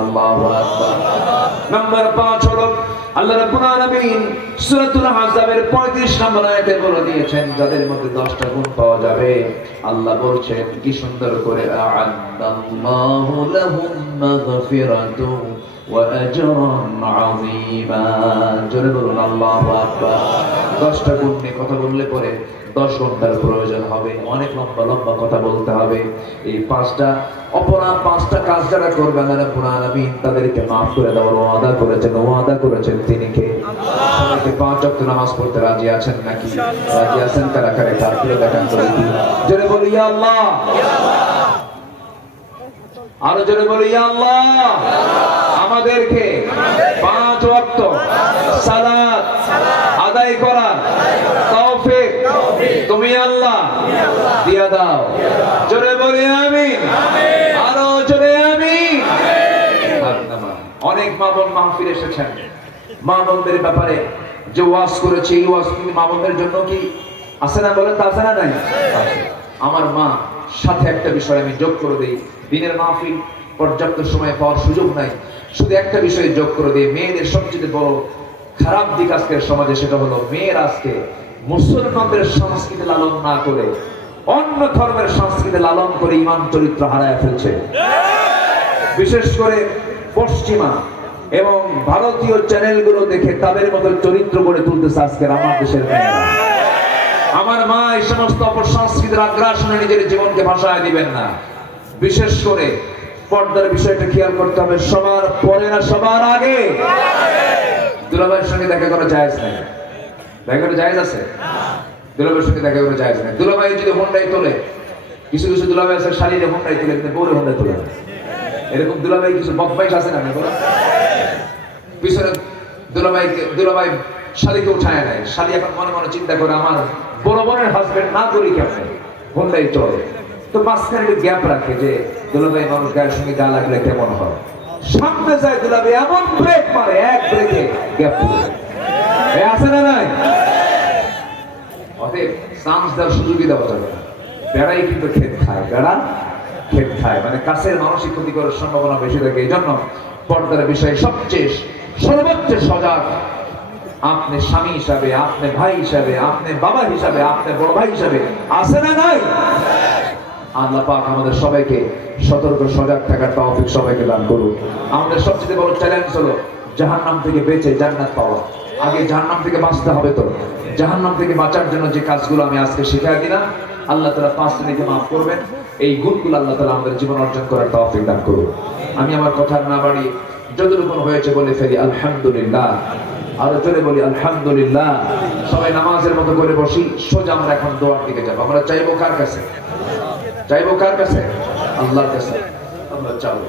الله أكبر. نمبر 5 হলো আল্লাহ রাব্বুল আলামিন সূরাতুল আহজাবের 35 নম্বর আয়াতে বলে দিয়েছেন, যাদের মধ্যে 10টা গুণ পাওয়া যাবে। আল্লাহ বলছেন কি সুন্দর করে, আ'আদাল্লাহু লাহুম মাগফিরাতুন ওয়া আজরান আযীমা। জোরে বলুন আল্লাহু আকবার। 10টা গুণ নিয়ে কথা বললে পরে 10 ঘন্টার প্রয়োজন হবে, অনেক লম্বা লম্বা কথা বলতে হবে। এই 5টা অপরাধ, 5টা কাজ যারা করবে আল্লাহ রাব্বুল আলামিন তাদেরকে মাফ করে দেওয়ার ওয়াদা করেছেন। ওয়াদা করেছেন তিনি কে? সবাইকে 5 ওয়াক্ত নামাজ পড়তে রাজি আছেন নাকি? রাজি আছেন কারা কারা? তারপরে দেখান করে দিন। জোরে বলি ইয়া আল্লাহ, আরো জোরে বলি ইয়া আল্লাহ। আমাদেরকে 5 ওয়াক্ত সালাত আদায় করার তৌফিক তুমি আল্লাহ দিয়া দাও। জোরে বলি আমিন। আরো জোরে আমিন। অনেক মা বোন মাহফিল এসেছেন, মা বোনদের ব্যাপারে যে ওয়াজ করেছে, এই ওয়াজ কিন্তু মা বোনদের জন্য কি আছে না? বলেন তো আছে না? নাই? আমার মা সাথে একটা বিষয় আমি যোগ করে দিই। দিনের মাহফিল পর্যাপ্ত সময় পাওয়ার সুযোগ নাই, শুধু একটা বিষয়ে যোগ করে দিই। মেয়েদের সবচেয়ে বড় খারাপ দিক আজকের সমাজে, সেটা হলো মেয়ের আজকে মুসলমানদের সংস্কৃতি লালন না করে অন্য ধর্মের সংস্কৃতি লালন করে ঈমান চরিত্র হারায় ফেলছে। বিশেষ করে পশ্চিমা এবং ভারতীয় চ্যানেলগুলো দেখে তাদের মতো চরিত্র গড়ে তুলতেছে আজকের আমার দেশের মেয়েরা। আমার মা এই সমস্ত অপসংস্কৃতির আগ্রাসনে নিজের জীবনকে ভাসায় দিবেন না। বিশেষ করে পর্দার বিষয়টা খেয়াল করতে হবে, সবার পরে না সবার আগে। দুলাভাইয়ের সঙ্গে দেখা করা জায়েজ নাই। দেখা করা জায়েজ আছে? দুলাভাইয়ের সঙ্গে দেখা করা জায়েজ নাই। দুলাভাই যদি হোন্ডাই তোলে, কিছু কিছু দুলাভাই আছে শাড়িতে হোন্ডাই তোলে, কিন্তু বউরে হোন্ডাই তোলে না। এরকম দুলাভাই কিছু বকবাইশ আছে না? পিছনে দুলাভাই শালিকে উঠায় নাই। শালি এখন মনে মনে চিন্তা করে, আমার বড় বোনের হাজবেন্ড না করি কেমন হোন্ডাই চলে, তো মাঝখানে একটু গ্যাপ রাখে যে দুলাভাই মানুষ গায়ের সঙ্গে গা লাগলে কেমন হয়। সামনে যায় দুলাভাই এমন ব্রেক মারে, এক ব্রেকে গ্যাপ আছে না? নাই? অতএব চান্স দেওয়ার সুযোগই দেওয়া যাবে না। বেড়াই কিন্তু খেত খায়, বেড়া খেত খায়, মানে কাছের মানসিক ক্ষতি করার সম্ভাবনা বেশি থাকে। এই জন্য পর্দার বিষয়ে সবচেয়ে সর্বোচ্চ সজাগ আপনি স্বামী হিসাবে, আপনি ভাই হিসাবে, আপনি বাবা হিসাবে, আপনি বড় ভাই হিসাবে আছে না? নাই? আল্লাহ পাক আমাদের সবাইকে সতর্ক সজাগ থাকার তৌফিক সবাইকে দান করুন। আমাদের সবচেয়ে বড় চ্যালেঞ্জ হলো জাহান্নাম থেকে বেঁচে জান্নাত পাওয়া। আগে জাহান্নাম থেকে বাঁচতে হবে। তো জাহান্নাম থেকে বাঁচার জন্য যে কাজগুলো আমি আজকে শিখিয়ে দিলাম, আল্লাহ তাআলা 5 শ্রেণীকে মাফ করবেন। এই গুণগুলো আল্লাহ তাআলা আমাদের জীবন অর্জন করার তৌফিক দান করুন। আমি আমার কথা না বাড়ি যতটুকু হয়েছে বলে ফেলি আলহামদুলিল্লাহ। আরো জোরে বলি আলহামদুলিল্লাহ। সবাই নামাজের মতো করে বসি। সোজা আমরা এখন দোয়ার দিকে যাব। আমরা চাইবো কার কাছে? চাইবো কার কাছে? আল্লাহর কাছে। আমরা চাইবো।